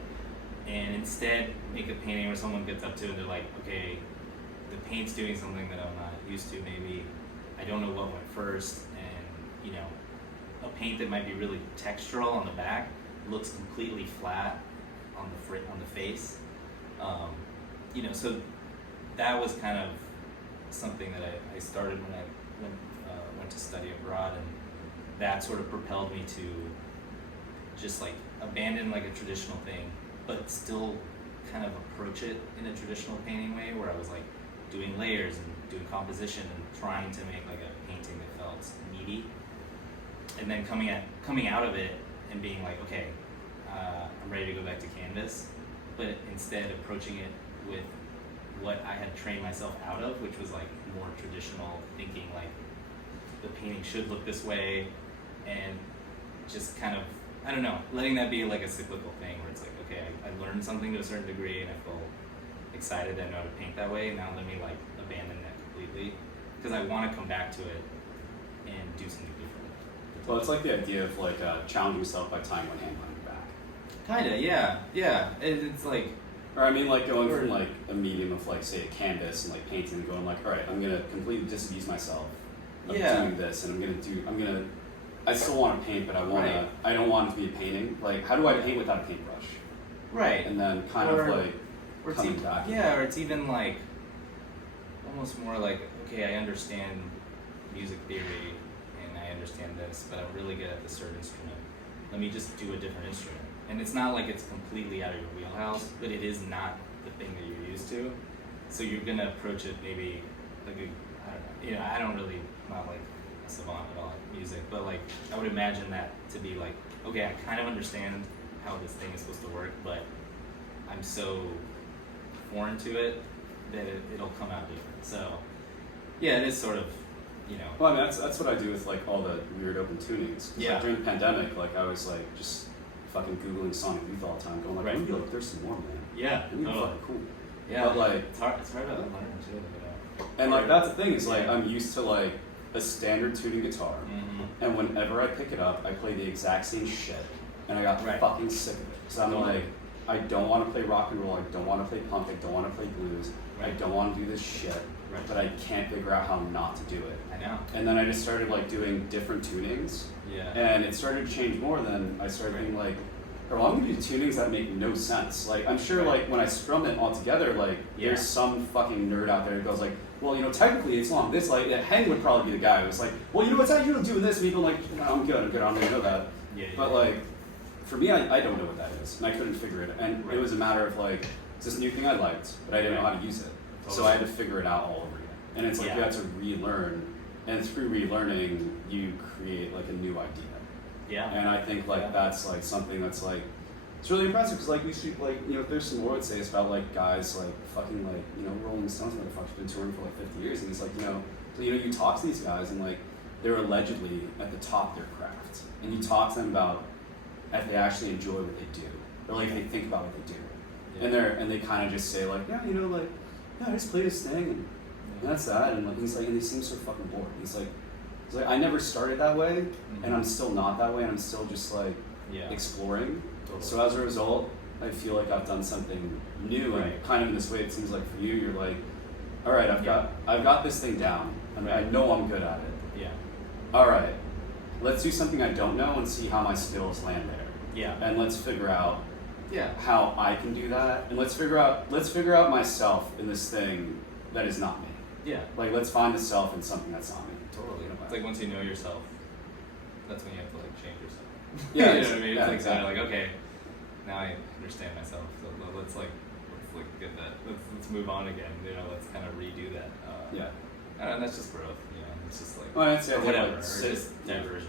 and instead make a painting where someone gets up to it and they're like, okay, the paint's doing something that I'm not used to. Maybe I don't know what went first, and a paint that might be really textural on the back looks completely flat on the face. So that was kind of something that I started when I went to study abroad, and that sort of propelled me to just like abandon like a traditional thing, but still kind of approach it in a traditional painting way, where I was like doing layers and doing composition and trying to make like a painting that felt meaty, and then coming out of it and being like, okay, I'm ready to go back to canvas, but instead approaching it with what I had trained myself out of, which was like more traditional thinking, like the painting should look this way, and just kind of, I don't know, letting that be like a cyclical thing where it's like, okay, I learned something to a certain degree and I feel excited that I know how to paint that way, now let me like abandon that completely, because I want to come back to it and do something different. Well, it's like the idea of like challenging yourself by tying one hand behind your back. Kinda, yeah. It's like, or I mean, like going from like a medium of like say a canvas and like painting and going like, all right, I'm gonna completely disabuse myself of doing this, and I still want to paint, but I don't want it to be a painting. Like, how do I paint without a paintbrush? Right. And then kind of like coming back. Yeah, or it's even like almost more like, okay, I understand music theory and I understand this, but I'm really good at this certain instrument. Let me just do a different instrument. And it's not like it's completely out of your wheelhouse, but it is not the thing that you're used to. So you're gonna approach it maybe like I don't really, not like a savant at all at music, but like I would imagine that to be like, okay, I kind of understand how this thing is supposed to work, but I'm so foreign to it that it'll come out different. So yeah, it is sort of, Well, I mean, that's what I do with like all the weird open tunings. Yeah. Like, during the pandemic, like I was like just fucking Googling Sonic Youth all the time, going like, Right. maybe like there's some more, man. Yeah. Maybe fucking cool. Yeah. But like, it's hard to learn too. and like that's the thing is like I'm used to like a standard tuning guitar, Mm-hmm. and whenever I pick it up, I play the exact same shit, and I got Right. fucking sick of it. So I'm Totally. like, I don't want to play rock and roll. I don't want to play punk. I don't want to play blues. Right. I don't want to do this shit. Right. But I can't figure out how not to do it. I know. And then I just started like doing different tunings, Yeah. and it started to change more. Then I started being like, well, I'm gonna do tunings that make no sense. Like I'm sure, Right. like when I strum it all together, like Yeah. there's some fucking nerd out there who goes like, well, technically it's along this. Like Hen would probably be the guy who's like, well, it's actually doing this, and people like, no, I'm good, I don't really know that. Yeah. But like, for me, I don't know what that is, and I couldn't figure it. And Right. it was a matter of like, it's this new thing I liked, but I didn't know how to use it. So I had to figure it out all over again. And it's like you have to relearn, and through relearning, you create like a new idea. Yeah. And I think like that's like something that's like it's really impressive because like we see like there's some more would say it's about like guys like fucking like Rolling Stones motherfuckers been touring for like 50 years, and it's like so you talk to these guys and like they're allegedly at the top of their craft, and you talk to them about if they actually enjoy what they do or like they think about what they do, and they kind of just say like I just play this thing and that's that, and like he's like, and they seem so fucking bored. He's like I never started that way, and I'm still not that way, and I'm still just like exploring. Totally. So as a result, I feel like I've done something new, and kind of in this way, it seems like for you, you're like, all right, I've got this thing down. I mean, I know I'm good at it. Yeah. All right, let's do something I don't know and see how my skills land there. Yeah. And let's figure out Yeah. how I can do that, and let's figure out myself in this thing that is not me. Yeah. Like let's find the self in something that's not me. Totally. It's like once you know yourself, that's when you have to like change yourself. Yeah, you know what I mean? yeah, It's like exactly. like, okay, now I understand myself. So let's forget that. Let's move on again. You know, let's kind of redo that. Yeah. I don't know, that's just growth. You know, it's just like Well, I'd say or I think, whatever, like, or sit- just diversion.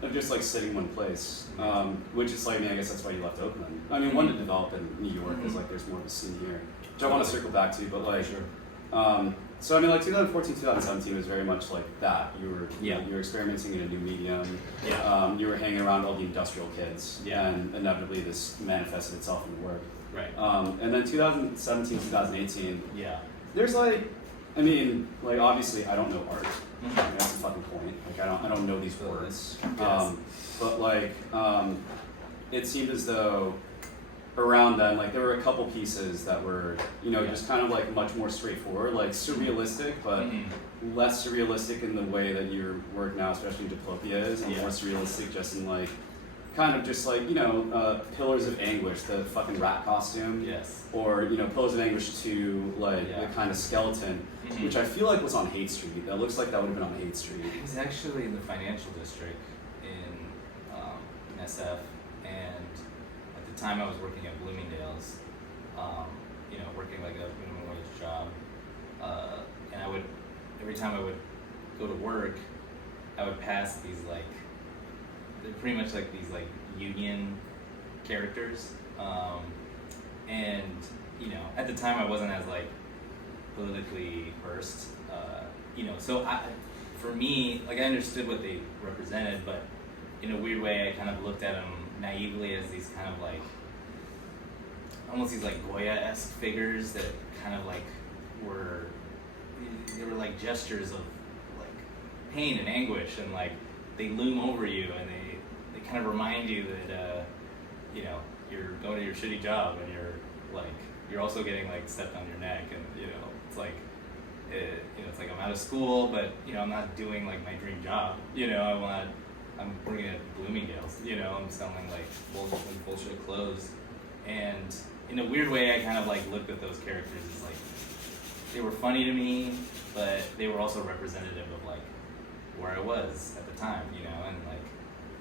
Of just like sitting in one place, which is like, I mean, I guess that's why you left Oakland. I mean, Mm-hmm. one to develop in New York is like there's more of a scene here, which I want to circle back to, but like, so I mean, like 2014, 2017 was very much like that. You were you were experimenting in a new medium. Yeah. You were hanging around all the industrial kids, Yeah. and inevitably this manifested itself in the work. Right. And then 2017, 2018, Yeah. there's like, I mean, like obviously I don't know art. Mhm. Like, that's the fucking point. Like I don't know these words. Yes. But like, it seemed as though around then, like there were a couple pieces that were, you know, Yeah. just kind of like much more straightforward, like surrealistic, but Mhm. less surrealistic in the way that your work now, especially in Diplopia, is, and Yeah. more surrealistic just in like, kind of just like, you know, Pillars of Anguish, the fucking rat costume. Yes. Or, you know, Pillars of Anguish 2, like Yeah. the kind of skeleton, Mhm. which I feel like was on Hate Street. That looks like that would have been on Hate Street. It was actually in the financial district in SF, and at the time I was working at Bloomingdale's, you know, working like a minimum wage job, and I would, every time I would go to work, I would pass these like, they're pretty much like these like union characters, and you know, at the time I wasn't as like politically versed, you know, so for me, like I understood what they represented, but in a weird way, I kind of looked at them naively as these kind of like, almost these like Goya-esque figures that kind of like they were like gestures of like pain and anguish, and like they loom over you, and they kind of remind you that, you know, you're going to your shitty job, and you're also getting like stepped on your neck, and you know, it's like, you know, it's like I'm out of school, but you know, I'm not doing like my dream job. You know, I'm working at Bloomingdale's. You know, I'm selling like bullshit clothes, and in a weird way, I kind of like looked at those characters as like they were funny to me, but they were also representative of like where I was at the time. You know, and like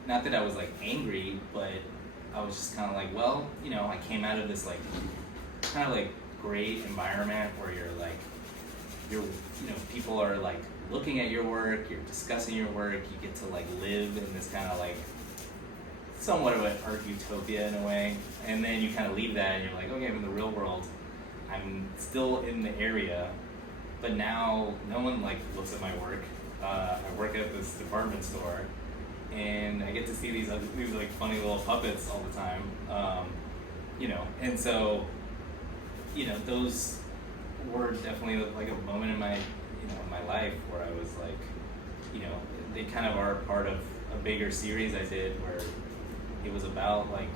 not that I was like angry, but I was just kind of like, well, you know, I came out of this like kind of like great environment where you know, people are like looking at your work, you're discussing your work, you get to like live in this kind of like somewhat of an art utopia in a way, and then you kind of leave that and you're like, okay, I'm in the real world, I'm still in the area, but now no one like looks at my work. I work at this department store, and I get to see these like funny little puppets all the time, you know, and so, you know, those were definitely like a moment in my, you know, my life where I was like, you know, they kind of are part of a bigger series I did where it was about like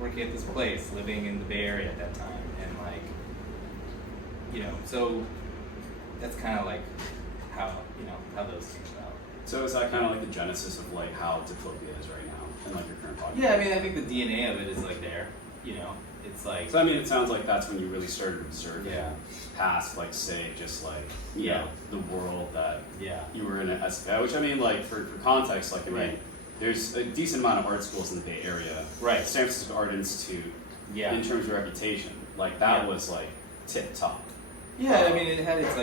working at this place, living in the Bay Area at that time, and like, you know, so that's kind of like how, you know, how those came about. So is that kind of like the genesis of like how Diplopia is right now and like your current project? Yeah, I mean, I think the DNA of it is like there, you know, it's like. So I mean, it sounds like that's when you really started observing Yeah. past, like, say, just like, you Yeah. know, the world that Yeah. you were in at SFI, which I mean, like, for context, like, I mean, Right. there's a decent amount of art schools in the Bay Area. Right. San Francisco Art Institute, Yeah. in terms of reputation, like, that Yeah. was, like, tip top. Yeah, I mean, it had its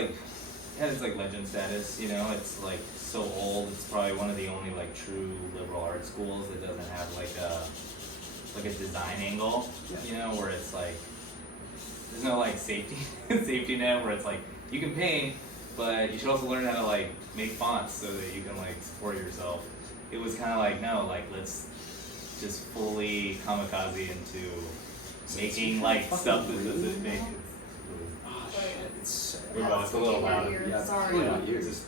like legend status, you know, it's like so old, it's probably one of the only like true liberal art schools that doesn't have like a design angle, Yeah. you know, where it's like, there's no like safety net where it's like, you can paint, but you should also learn how to like make fonts so that you can like support yourself. It was kind of like, no, like let's just fully kamikaze into making like stuff that doesn't make it. Oh, shit, it's sick. Well, it's a little loud. Yeah, it's Sorry. really not yours.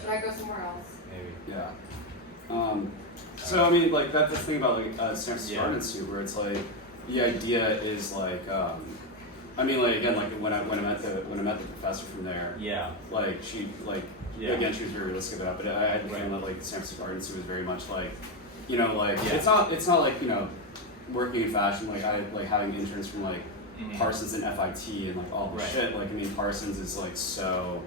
Should I go somewhere else? Maybe. Yeah. So I mean, like that's the thing about like San Francisco Yeah. Art Institute, where it's like the idea is like, I mean, like again, like when I met the professor from there, Yeah. like she like Yeah. again she was very realistic about it, but I had the feeling that like the San Francisco Art Institute was very much like, you know, like Yeah. it's not like, you know, working in fashion, like I like having interns from like Mhm. Parsons and FIT and like all the Right. shit. Like I mean, Parsons is like so.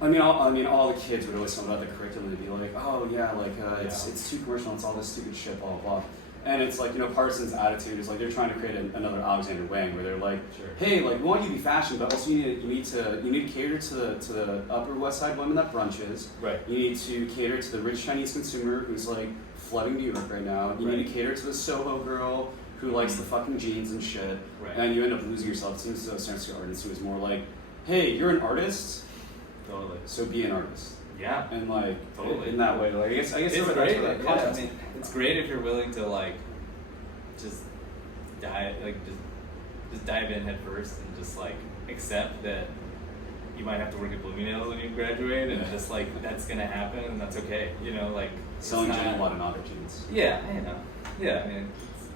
I mean, all the kids would always talk about the curriculum and be like, oh yeah, like it's too commercial, it's all this stupid shit, blah blah blah. And it's like, you know, Parsons' attitude is like they're trying to create another Alexander Wang, where they're like, Sure. hey, like we want you to be fashion, but also you need to cater to the Upper West Side women that brunches. Right. You need to cater to the rich Chinese consumer who's like flooding New York right now. You need to cater to the Soho girl who likes the fucking jeans and shit. Right. And you end up losing yourself. It seems as though San Artist was more like, hey, you're an artist, Totally. so be an artist. Yeah. And like Totally. in that way, like I guess It's that's great. where that Yeah, context I mean, came from. it's great if you're willing to like just dive in head first and just like accept that you might have to work at Bloomingdale's when you graduate, and just like that's gonna happen, and that's okay. You know, like Selling it's not- Jenny a lot of Nada jeans. Yeah, you know. Yeah, I mean, it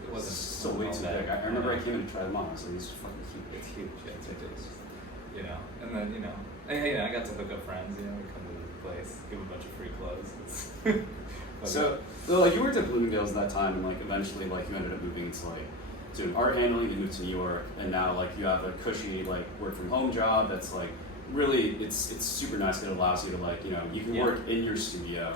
It wasn't still way all too bad. big. I remember I came in to try them on. I was like, these are fucking huge. It's huge. Yeah, it's ridiculous. ridiculous. You know, and then I got to hook up friends. You know, we come to the place, give 'em a bunch of free clothes. It's So like you worked at Bloomingdale's at that time, and like eventually like you ended up moving to like doing art handling. You moved to New York, and now like you have a cushy like work from home job that's like really it's super nice. It allows you to like you can work in your studio,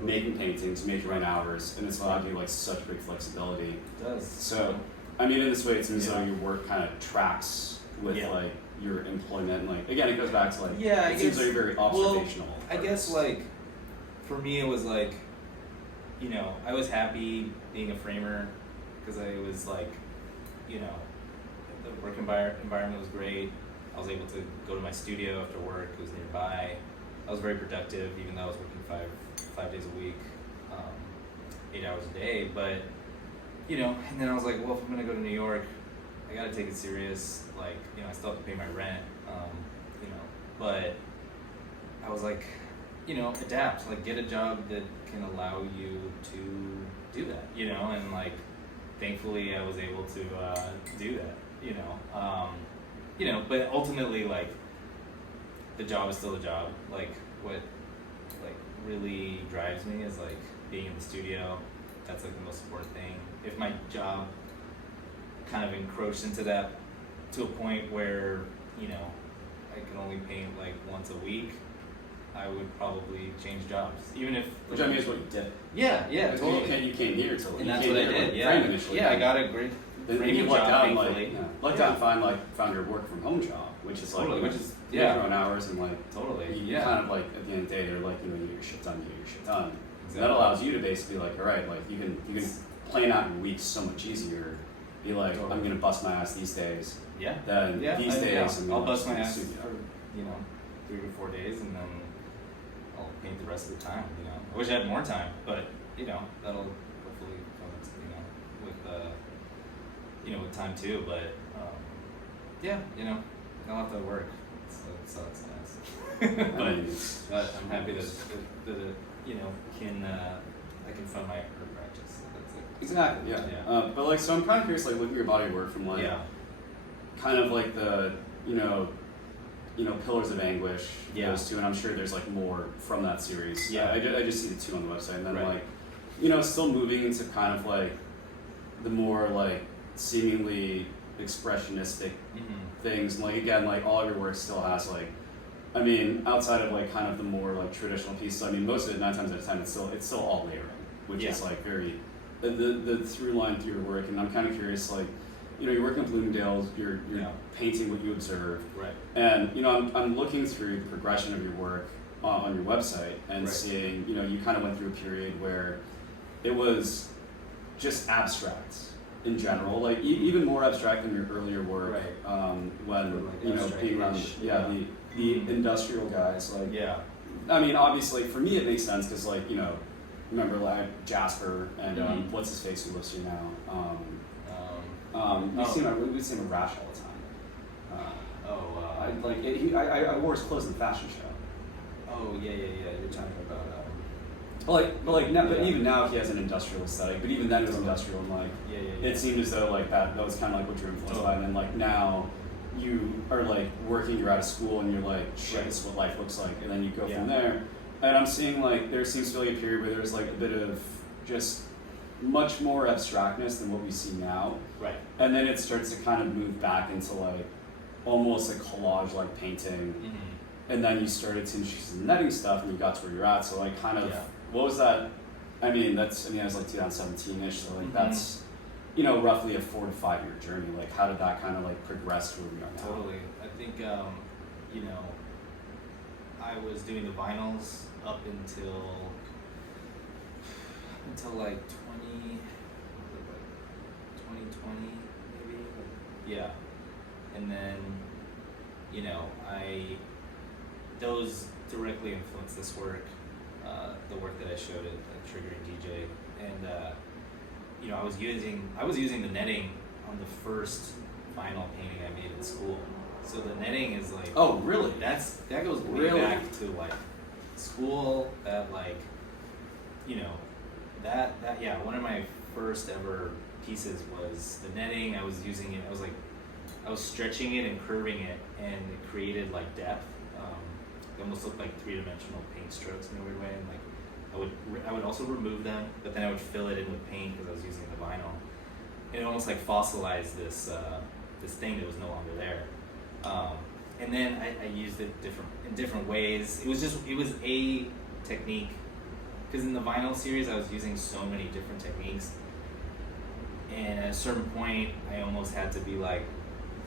making paintings, make your own hours, and it's allowed you like such great flexibility. It does. So I mean, in this way, it seems though your work kind of tracks with Yeah. like your employment. And, like again, it goes back to like Yeah, I it seems guess- like you're very observational. Well, I guess like for me it was like, I was happy being a framer because I was like, the work environment was great. I was able to go to my studio after work. It was nearby. I was very productive, even though I was working five days a week, 8 hours a day. But and then I was like, well, if I'm gonna go to New York, I gotta take it serious. Like, I still have to pay my rent. But I was like, adapt. Like, get a job that can allow you to do that. And like, thankfully, I was able to do that. But ultimately, like, the job is still a job. Like, what like really drives me is like being in the studio. That's like the most important thing. If my job kind of encroached into that to a point where I can only paint like once a week, I would probably change jobs, even if. Which I mean is what you did. Yeah, Because totally. you came here to. And you that's came what I here, did. like, Yeah, frame initially. yeah, I got a great Then framing you lucked job, out, thankfully. lucked out and found your work from home job, which is like, Totally, which is- you yeah. make your own hours and like, Totally. you Yeah. kind of like at the end of the day, they're like, you get your shit done, you get your shit done. And Exactly. that allows you to basically like, all right, like you can plan out your weeks so much easier. Be like, Totally. I'm gonna bust my ass these days. Yeah. Then Yeah. these days, yeah. I'm gonna I'll bust my do the ass studio. for 3 to 4 days, and then I'll paint the rest of the time. I wish I had more time, but that'll hopefully come with time too. But I'll have to work, so it's nice. I mean, But I'm happy that I can fund my art practice. So that's it. Exactly, yeah. Yeah. But like, so I'm kind of curious, like, looking at your body of work from like, Yeah. kind of like the, Pillars of Anguish, Yeah. those two, and I'm sure there's like more from that series. Yeah. I just see the two on the website, and then Right. like, still moving into kind of like the more like seemingly expressionistic things, and like again, like all your work still has like, I mean, outside of like kind of the more like traditional pieces, I mean, most of it 9 times out of 10, it's still all layering, which is like very the through line through your work, and I'm kind of curious, like, you're working at Bloomingdale's, you're painting what you observe, Right. and I'm looking through the progression of your work on your website and Right. seeing, you kind of went through a period where it was just abstract in general, like even more abstract than your earlier work, Right. when Like abstract being around ish, the industrial guys, like Yeah. I mean, obviously for me it makes sense because like remember like Jasper and Mhm. what's his face who lives here now. We Oh. see him at Rash all the time. Oh. I wore his clothes in the fashion show. Oh yeah. You're talking about. But even now he has an industrial aesthetic. But even then it was industrial, and like Yeah. it seemed as though like that was kind of like what you're influenced by. And then like now you are like working, you're out of school, and you're like, shit, this is what life looks like. And then you go Yeah. from there. And I'm seeing like there seems to be a period where there's like a bit of just much more abstractness than what we see now. Right. And then it starts to kind of move back into like almost like collage like painting. Mm-hmm. And then you started to introduce the netting stuff and you got to where you're at. So like kind of Yeah. what was that I mean, that was like 2017-ish, so like Mhm. that's, roughly a 4 to 5 year journey. Like, how did that kind of like progress to where we are now? Totally. I think, I was doing the vinyls up until like 2020 maybe. Yeah. And then, those directly influenced this work, the work that I showed at Triggering DJ. And, I was using the netting on the first vinyl painting I made in school. So the netting is like, Oh, really? that goes way Really? back to like school. That like, one of my first ever pieces was the netting. I was using it. I was stretching it and curving it, and it created like depth. It almost looked like 3-dimensional paint strokes in a weird way. And like I would also remove them, but then I would fill it in with paint because I was using the vinyl. And it almost like fossilized this thing that was no longer there. And then I used it in different ways. It was a technique, because in the vinyl series I was using so many different techniques, and at a certain point I almost had to be like,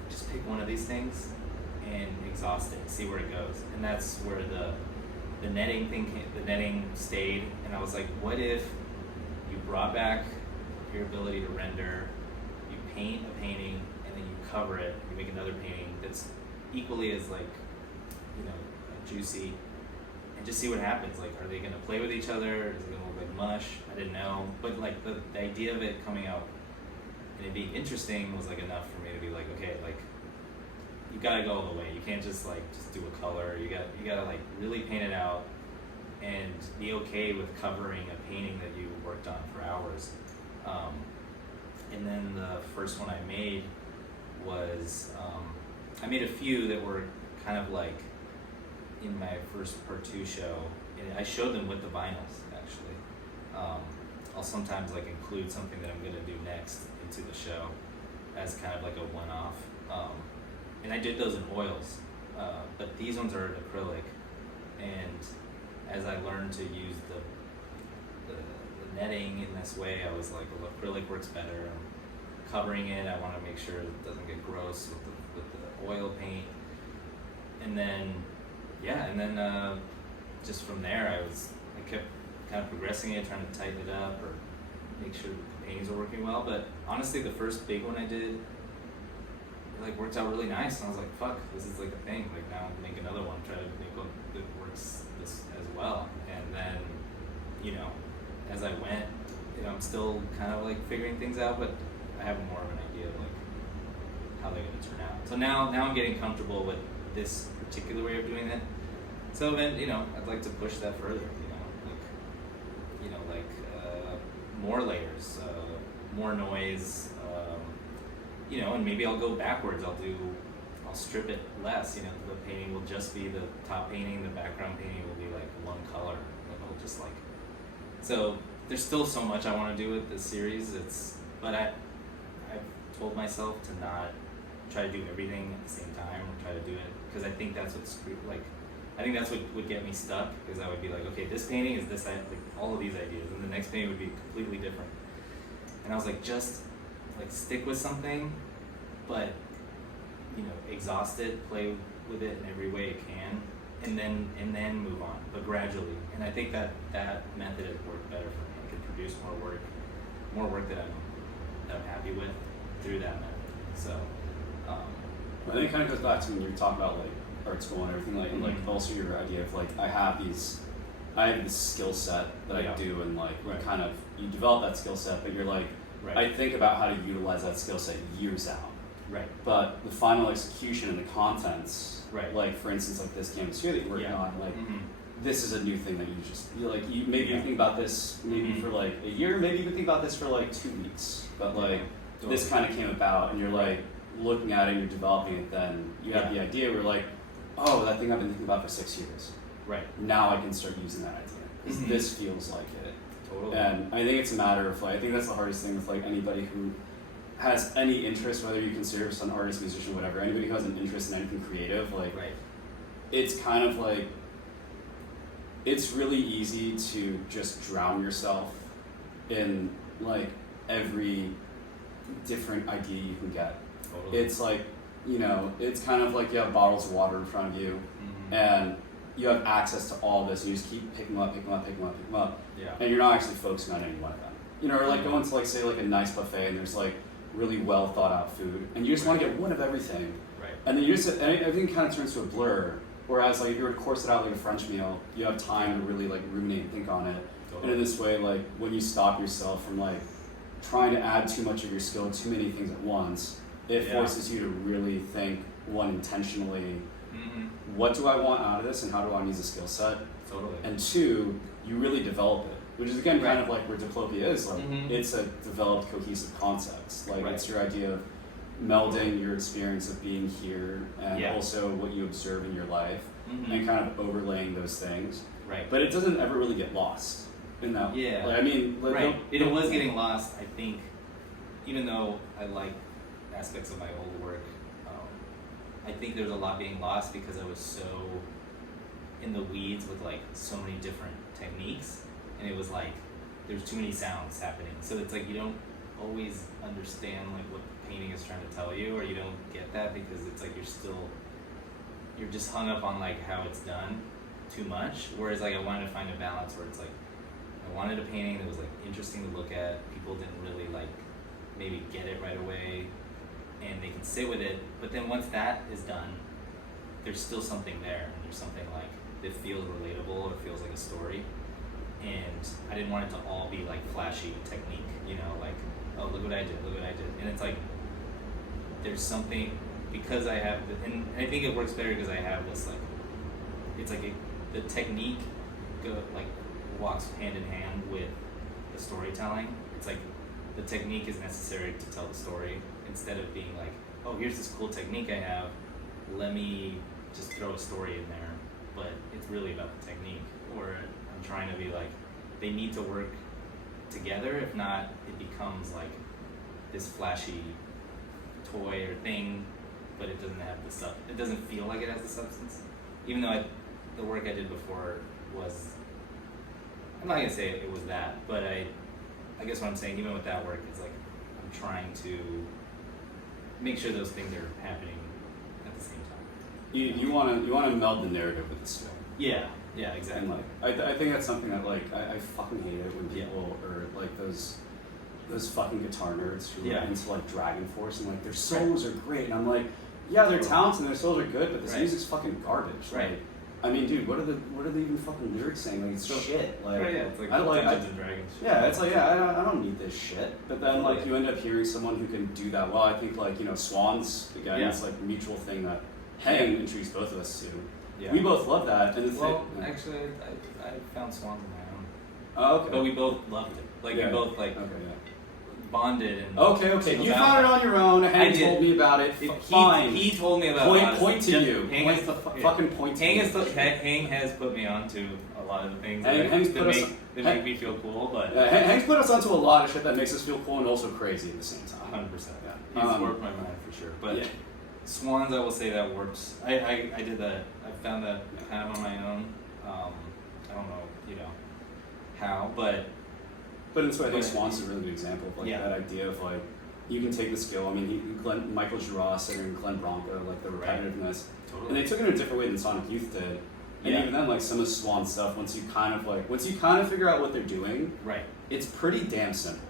just pick one of these things and exhaust it, see where it goes. And that's where the netting thing came, the netting stayed, and I was like, what if you brought back your ability to render, you paint a painting, and then you cover it, you make another painting that's equally as like, juicy, and just see what happens. Like, are they gonna play with each other? Is it gonna look like mush? I didn't know, but like the idea of it coming out and it being interesting was like enough for me to be like, okay, like you gotta go all the way. You can't just do a color. You gotta like really paint it out and be okay with covering a painting that you worked on for hours. And then the first one I made was, I made a few that were kind of like in my first part 2 show, and I showed them with the vinyls actually. I'll sometimes like include something that I'm gonna do next into the show as kind of like a one-off. And I did those in oils, but these ones are in acrylic. And as I learned to use the netting in this way, I was like, well, acrylic works better. I'm covering it. I want to make sure it doesn't get gross with the oil paint. And then, just from there, I kept kind of progressing it, trying to tighten it up or make sure the paintings were working well. But honestly, the first big one I did, it like worked out really nice, and I was like, fuck, this is like a thing. Like, now I'll make another one, try to make one that works this as well. And then, as I went, I'm still kind of like figuring things out, but I have more of an idea of like how they're gonna turn out. So now I'm getting comfortable with this particular way of doing it. So then, I'd like to push that further, more layers, more noise, and maybe I'll go backwards. I'll strip it less. The painting will just be the top painting, the background painting will be like one color, and it'll just like. So there's still so much I want to do with this series. But I've told myself to not try to do everything at the same time, or try to do it, because I think that's I think that's what would get me stuck, because I would be like, okay, this painting is this, like all of these ideas, and the next painting would be completely different. And I was like, just like stick with something, but exhaust it, play with it in every way it can, and then move on, but gradually. And I think that method has worked better for me. I can produce more work that I'm happy with through that method. So. I think it kind of goes back to when you were talking about like art school and everything, like, and like also your idea of like I have this skill set that I do, and like you develop that skill set, but you're like, I think about how to utilize that skill set years out. Right. But the final execution and the contents, right. Like for instance, like this canvas here that you're working on, like this is a new thing that you think about this maybe for like a year, maybe you can think about this for like 2 weeks, but like this kind of came about, and you're like looking at it and you're developing it, then you have the idea where like, oh, that thing I've been thinking about for 6 years. Right. Now I can start using that idea, because this feels like it. Totally. And I think it's a matter of like, I think that's the hardest thing with like anybody who has any interest, whether you consider yourself an artist, musician, whatever, anybody who has an interest in anything creative, like it's kind of like, it's really easy to just drown yourself in like every different idea you can get. Totally. It's like, you know, it's kind of like you have bottles of water in front of you, and you have access to all this, and you just keep picking them up, Yeah. and you're not actually focusing on any one of them. You know, or like going to like say like a nice buffet and there's like really well thought out food, and you just want to get one of everything, Right. and then you just and everything kind of turns to a blur. Whereas like if you were to course it out like a French meal, you have time to really like ruminate and think on it. Totally. And in this way, like when you stop yourself from like trying to add too much of your skill, too many things at once, it forces you to really think, one, intentionally, what do I want out of this and how do I use the skill set? Totally. And two, you really develop it, which is again kind of like where diplopia is. Like it's a developed cohesive concepts. Like it's your idea of melding your experience of being here and also what you observe in your life and kind of overlaying those things. Right. But it doesn't ever really get lost in that. Yeah. Like, I mean, like, right. It was getting lost, I think, even though I like aspects of my old work, I think there's a lot being lost because I was so in the weeds with like so many different techniques, and it was like there's too many sounds happening. So it's like you don't always understand like what the painting is trying to tell you, or you don't get that because it's like you're just hung up on like how it's done too much. Whereas like I wanted to find a balance where it's like I wanted a painting that was like interesting to look at. People didn't really like maybe get it right away, and they can sit with it. But then once that is done, there's still something there, and there's something like that feels relatable or feels like a story. And I didn't want it to all be like flashy technique, you know, like, oh, look what I did. And it's like, there's something, because I have, and I think it works better because I have this like, it's like the technique walks hand in hand with the storytelling. It's like the technique is necessary to tell the story instead of being like, oh, here's this cool technique I have, let me just throw a story in there. But it's really about the technique, or I'm trying to be like, they need to work together. If not, it becomes like this flashy toy or thing, but it doesn't have the stuff. It doesn't feel like it has the substance. Even though the work I did before was, I'm not gonna say it was that, but I guess what I'm saying, even with that work, is like I'm trying to make sure those things are happening at the same time. You want to meld the narrative with the story. Yeah, exactly. And like I think that's something that like I fucking hate it when people are like those fucking guitar nerds who are into like Dragon Force and like their solos are great, and I'm like, yeah, they're talented and their solos are good, but this music's fucking garbage. Right. Like, I mean, dude, what are the even fucking lyrics saying? Like, it's shit. Like, it's like Dungeons and Dragons shit. Yeah, it's like, I don't need this shit. But then, like, you end up hearing someone who can do that well. I think, like, you know, Swans, again, it's like a mutual thing that Hang introduced both of us to. Yeah. We both love that. And actually, I found Swans on my own. Oh, okay. But we both loved it. Like, we both, like, bonded. And okay. You found it on your own. Hang told me about it. Fine. He told me about it. Point to you. Fucking point to you. Hang has put me onto a lot of the things that make me feel cool. But Hang's put us onto a lot of shit that makes us feel cool and also crazy at the same time. 100%. Yeah. He's warped my mind for sure. But Swans, I will say that works. I did that. I found that kind of on my own. I don't know, how, but in this way, I think Swans is a really good example of like that idea of like you can take the skill. I mean, Michael Giroux said it in Glenn Bronco, like the repetitiveness, and they took it in a different way than Sonic Youth did. And even then, like some of Swan stuff, once you kind of figure out what they're doing, it's pretty damn simple.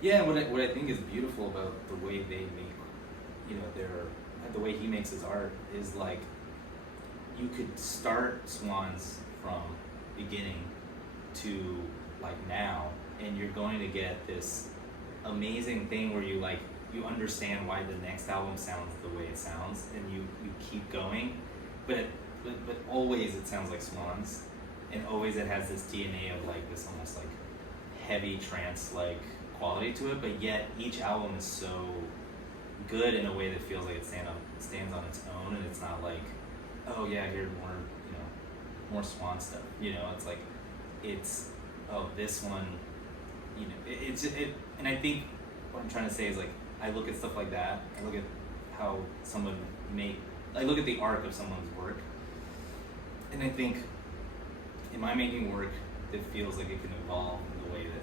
Yeah, what I think is beautiful about the way they make, the way he makes his art is like, you could start Swans from beginning to like now, and you're going to get this amazing thing where you understand why the next album sounds the way it sounds, and you keep going, but always it sounds like Swans, and always it has this DNA of like this almost like heavy trance like quality to it, but yet each album is so good in a way that feels like it stands on its own, and it's not like, oh yeah, here's more Swan stuff. It's like, this one, and I think what I'm trying to say is like, I look at stuff like that, I look at how someone I look at the arc of someone's work, and I think, am I making work that feels like it can evolve in the way that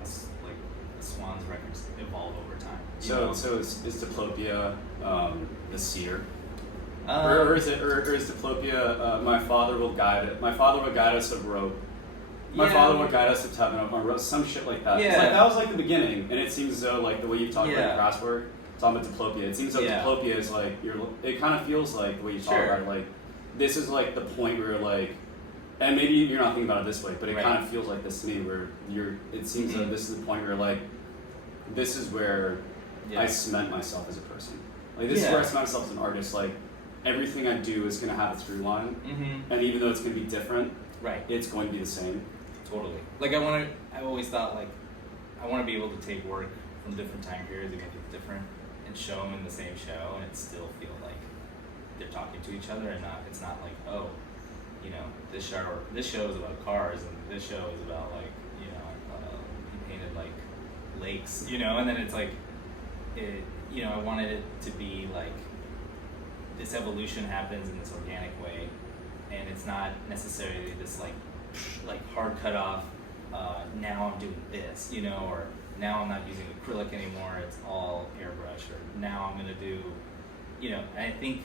like a Swan's records evolve over time. So is Diplopia the seer? Um, Or is Diplopia my father will guide it? My father will guide us of rope. My Yeah. father will guide us to tap on rope. Some shit like that. It's Yeah. like that was like the beginning, and it seems as though like the way you talk Yeah. about grass work, talking about Diplopia. It seems like Yeah. Diplopia is like it kind of feels like the way you talk Sure. about it. Like this is like the point where like, and maybe you're not thinking about it this way, but it Right. kind of feels like this to me where it seems Mhm. like this is the point where like this is where Yeah. I cement myself as a person. Like this is Yeah. where I cement myself as an artist. Like everything I do is gonna have a through line, Mm-hmm. and even though it's gonna be different, Right. it's going to be the same. Totally. Like I always thought like I want to be able to take work from different time periods and make it different and show them in the same show and it still feel like they're talking to each other and it's not like, oh, you know, this show is about cars and this show is about like, you know, he painted like lakes, you know, and then it's like I wanted it to be like this evolution happens in this organic way and it's not necessarily this like hard cut off, now I'm doing this, you know, or now I'm not using acrylic anymore, it's all airbrush, or now I'm gonna do, you know, and I think,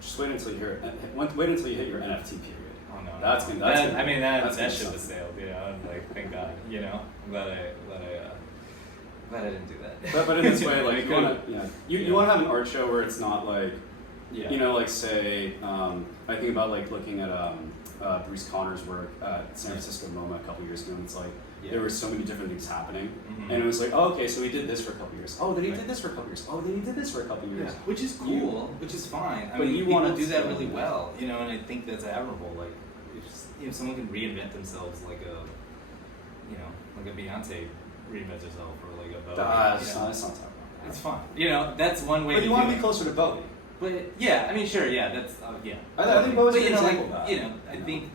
Just wait until you hit your NFT period. oh no, That's no. gonna- that's that, gonna- I mean that that's that gonna ship suck. has sailed, you know, and like thank God, you know, I'm glad I didn't do that. But in this way, like I you want could've- to, you Yeah. want to have an art show where it's not like, yeah. you know, like say, I think about like looking at Bruce Connor's work at San Francisco MoMA a couple years ago, and it's like Yeah. there were so many different things happening, Mhm. and it was like, oh, okay, so he did this for a couple years. Oh, then he Right. did this for a couple years. Oh, then he did this for a couple years. Yeah, which is cool, You- which is fine. I but mean, you people wanna do that see- really well, you know, and I think that's admirable. Like, if someone can reinvent themselves like a Beyonce reinvents herself, or like a Bowie. That's you know, not talking about that. it's fine. You know, that's one way. But to you want do to be it. closer to Bowie. But yeah, I mean, sure, yeah, that's yeah. I think Bowie's But an you know, example like, of that. you know, I think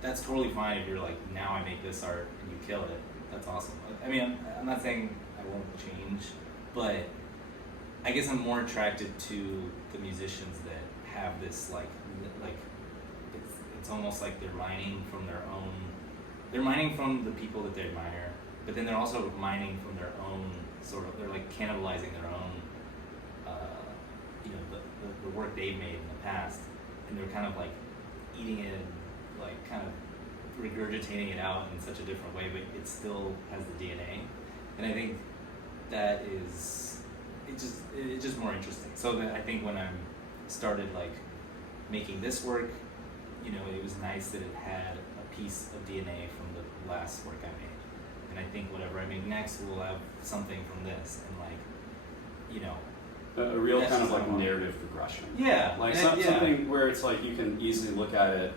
that's totally fine if you're like, now I make this art and you kill it. That's awesome. I mean, I'm not saying I won't change, but I guess I'm more attracted to the musicians that have this like it's almost like they're mining from their own. They're mining from the people that they admire, but then they're also mining from their own sort of. They're like cannibalizing their own, the work they've made in the past, and they're kind of like eating it and like kind of regurgitating it out in such a different way, but it still has the DNA, and I think that is it's just more interesting. So that I think when I started like making this work, you know, it was nice that it had a piece of DNA from the last work I made, and I think whatever I make next will have something from this, and like, you know, A real That's kind of just like what I want. narrative progression. yeah, Like and something where it's like you can easily look at it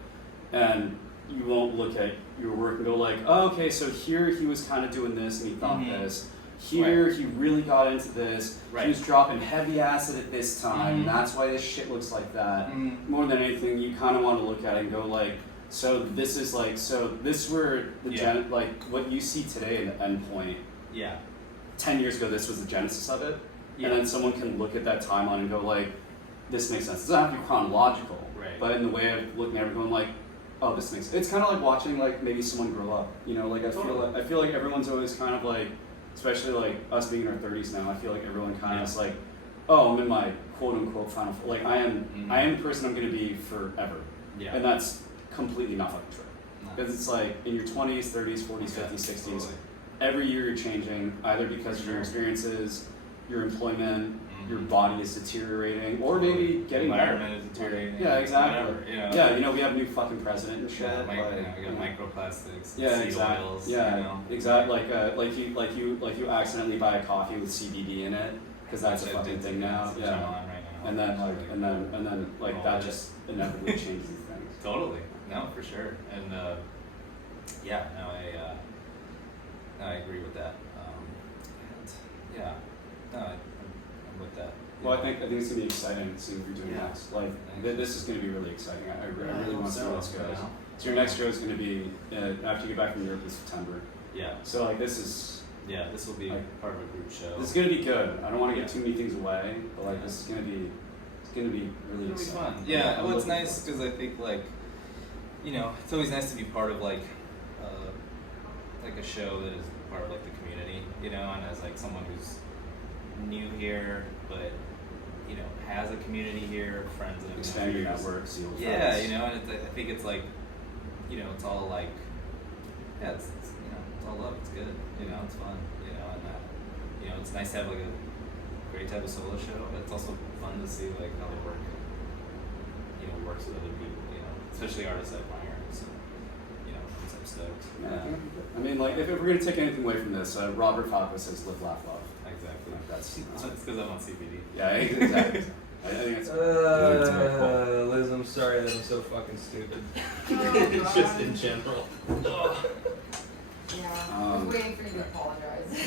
and you won't look at your work and go like, oh, okay, so here he was kind of doing this and he thought Mhm. this. Here he really got into this. Right. He was dropping heavy acid at this time. Mhm. And that's why this shit looks like that. Mhm. More than anything, you kind of want to look at it and go like, so this is where the Yeah. like what you see today in the end point. yeah, 10 years ago, this was the genesis of it. yeah, And then someone can look at that timeline and go like, this makes sense. It doesn't have to be chronological, Right. but in the way of looking at it, going like, oh, this makes. It's kind of like watching like maybe someone grow up. You know, like I feel like everyone's always kind of like, especially like us being in our 30s now. I feel like everyone kind of Yeah. is like, oh, I'm in my quote unquote final. Like I am Mhm. the person I'm going to be forever, yeah. and that's completely not fucking true. No. Because it's like in your 20s, 30s, 40s, Yeah, 50s, 60s, totally. every year you're changing, either because of your Sure. experiences, your employment, your Mhm. body is deteriorating, or maybe getting environment better. is deteriorating. Yeah, exactly. Whatever, you know. Yeah, you know, we have a new fucking president and shit. Yeah, like, we got you know. microplastics, Yeah, seed exactly. oils, Yeah, you know. exactly. Like you accidentally buy a coffee with CBD in it because that's a Which I fucking did thing today, now. which Yeah. I'm on right now. And then like all that of it. just inevitably changes things. Totally. No, for sure. And yeah, no, I agree with that. And yeah, no, I'm with that. Well, I think it's gonna be exciting to see what you're doing Yeah. next. Like this is gonna be really exciting. I really hope want to see so, where this goes. you know? So your next show is gonna be after you get back from Europe in September. Yeah, So like this is this will be Like- part of a group show. This is gonna be good. I don't want to get Yeah. too many things away, but like Yeah. this is gonna be really It'll be exciting. fun. Yeah, I'm well, it's looking nice forward because I think like, you know, it's always nice to be part of like a show that is part of like the community, you know, and as like someone who's new here, but you know, has a community here, friends and Expand your network, see what yeah, friends. you know, and I think it's like, you know, it's all like, yeah, it's you know, it's all love, it's good, you know, it's fun, you know, and you know, it's nice to have like a great type of solo show, but it's also fun to see like how they work, you know, works with other people, you know, especially artists I admire, so, you know, I'm stoked. I mean, like, if we're gonna take anything away from this, Robert Falco says live, laugh, love. Exactly. Like, that's It's because I'm on CBD. yeah, exactly. I think it's cool. Liz, I'm sorry that I'm so fucking stupid. Oh, Just God. in general. Yeah, I was waiting for you to apologize.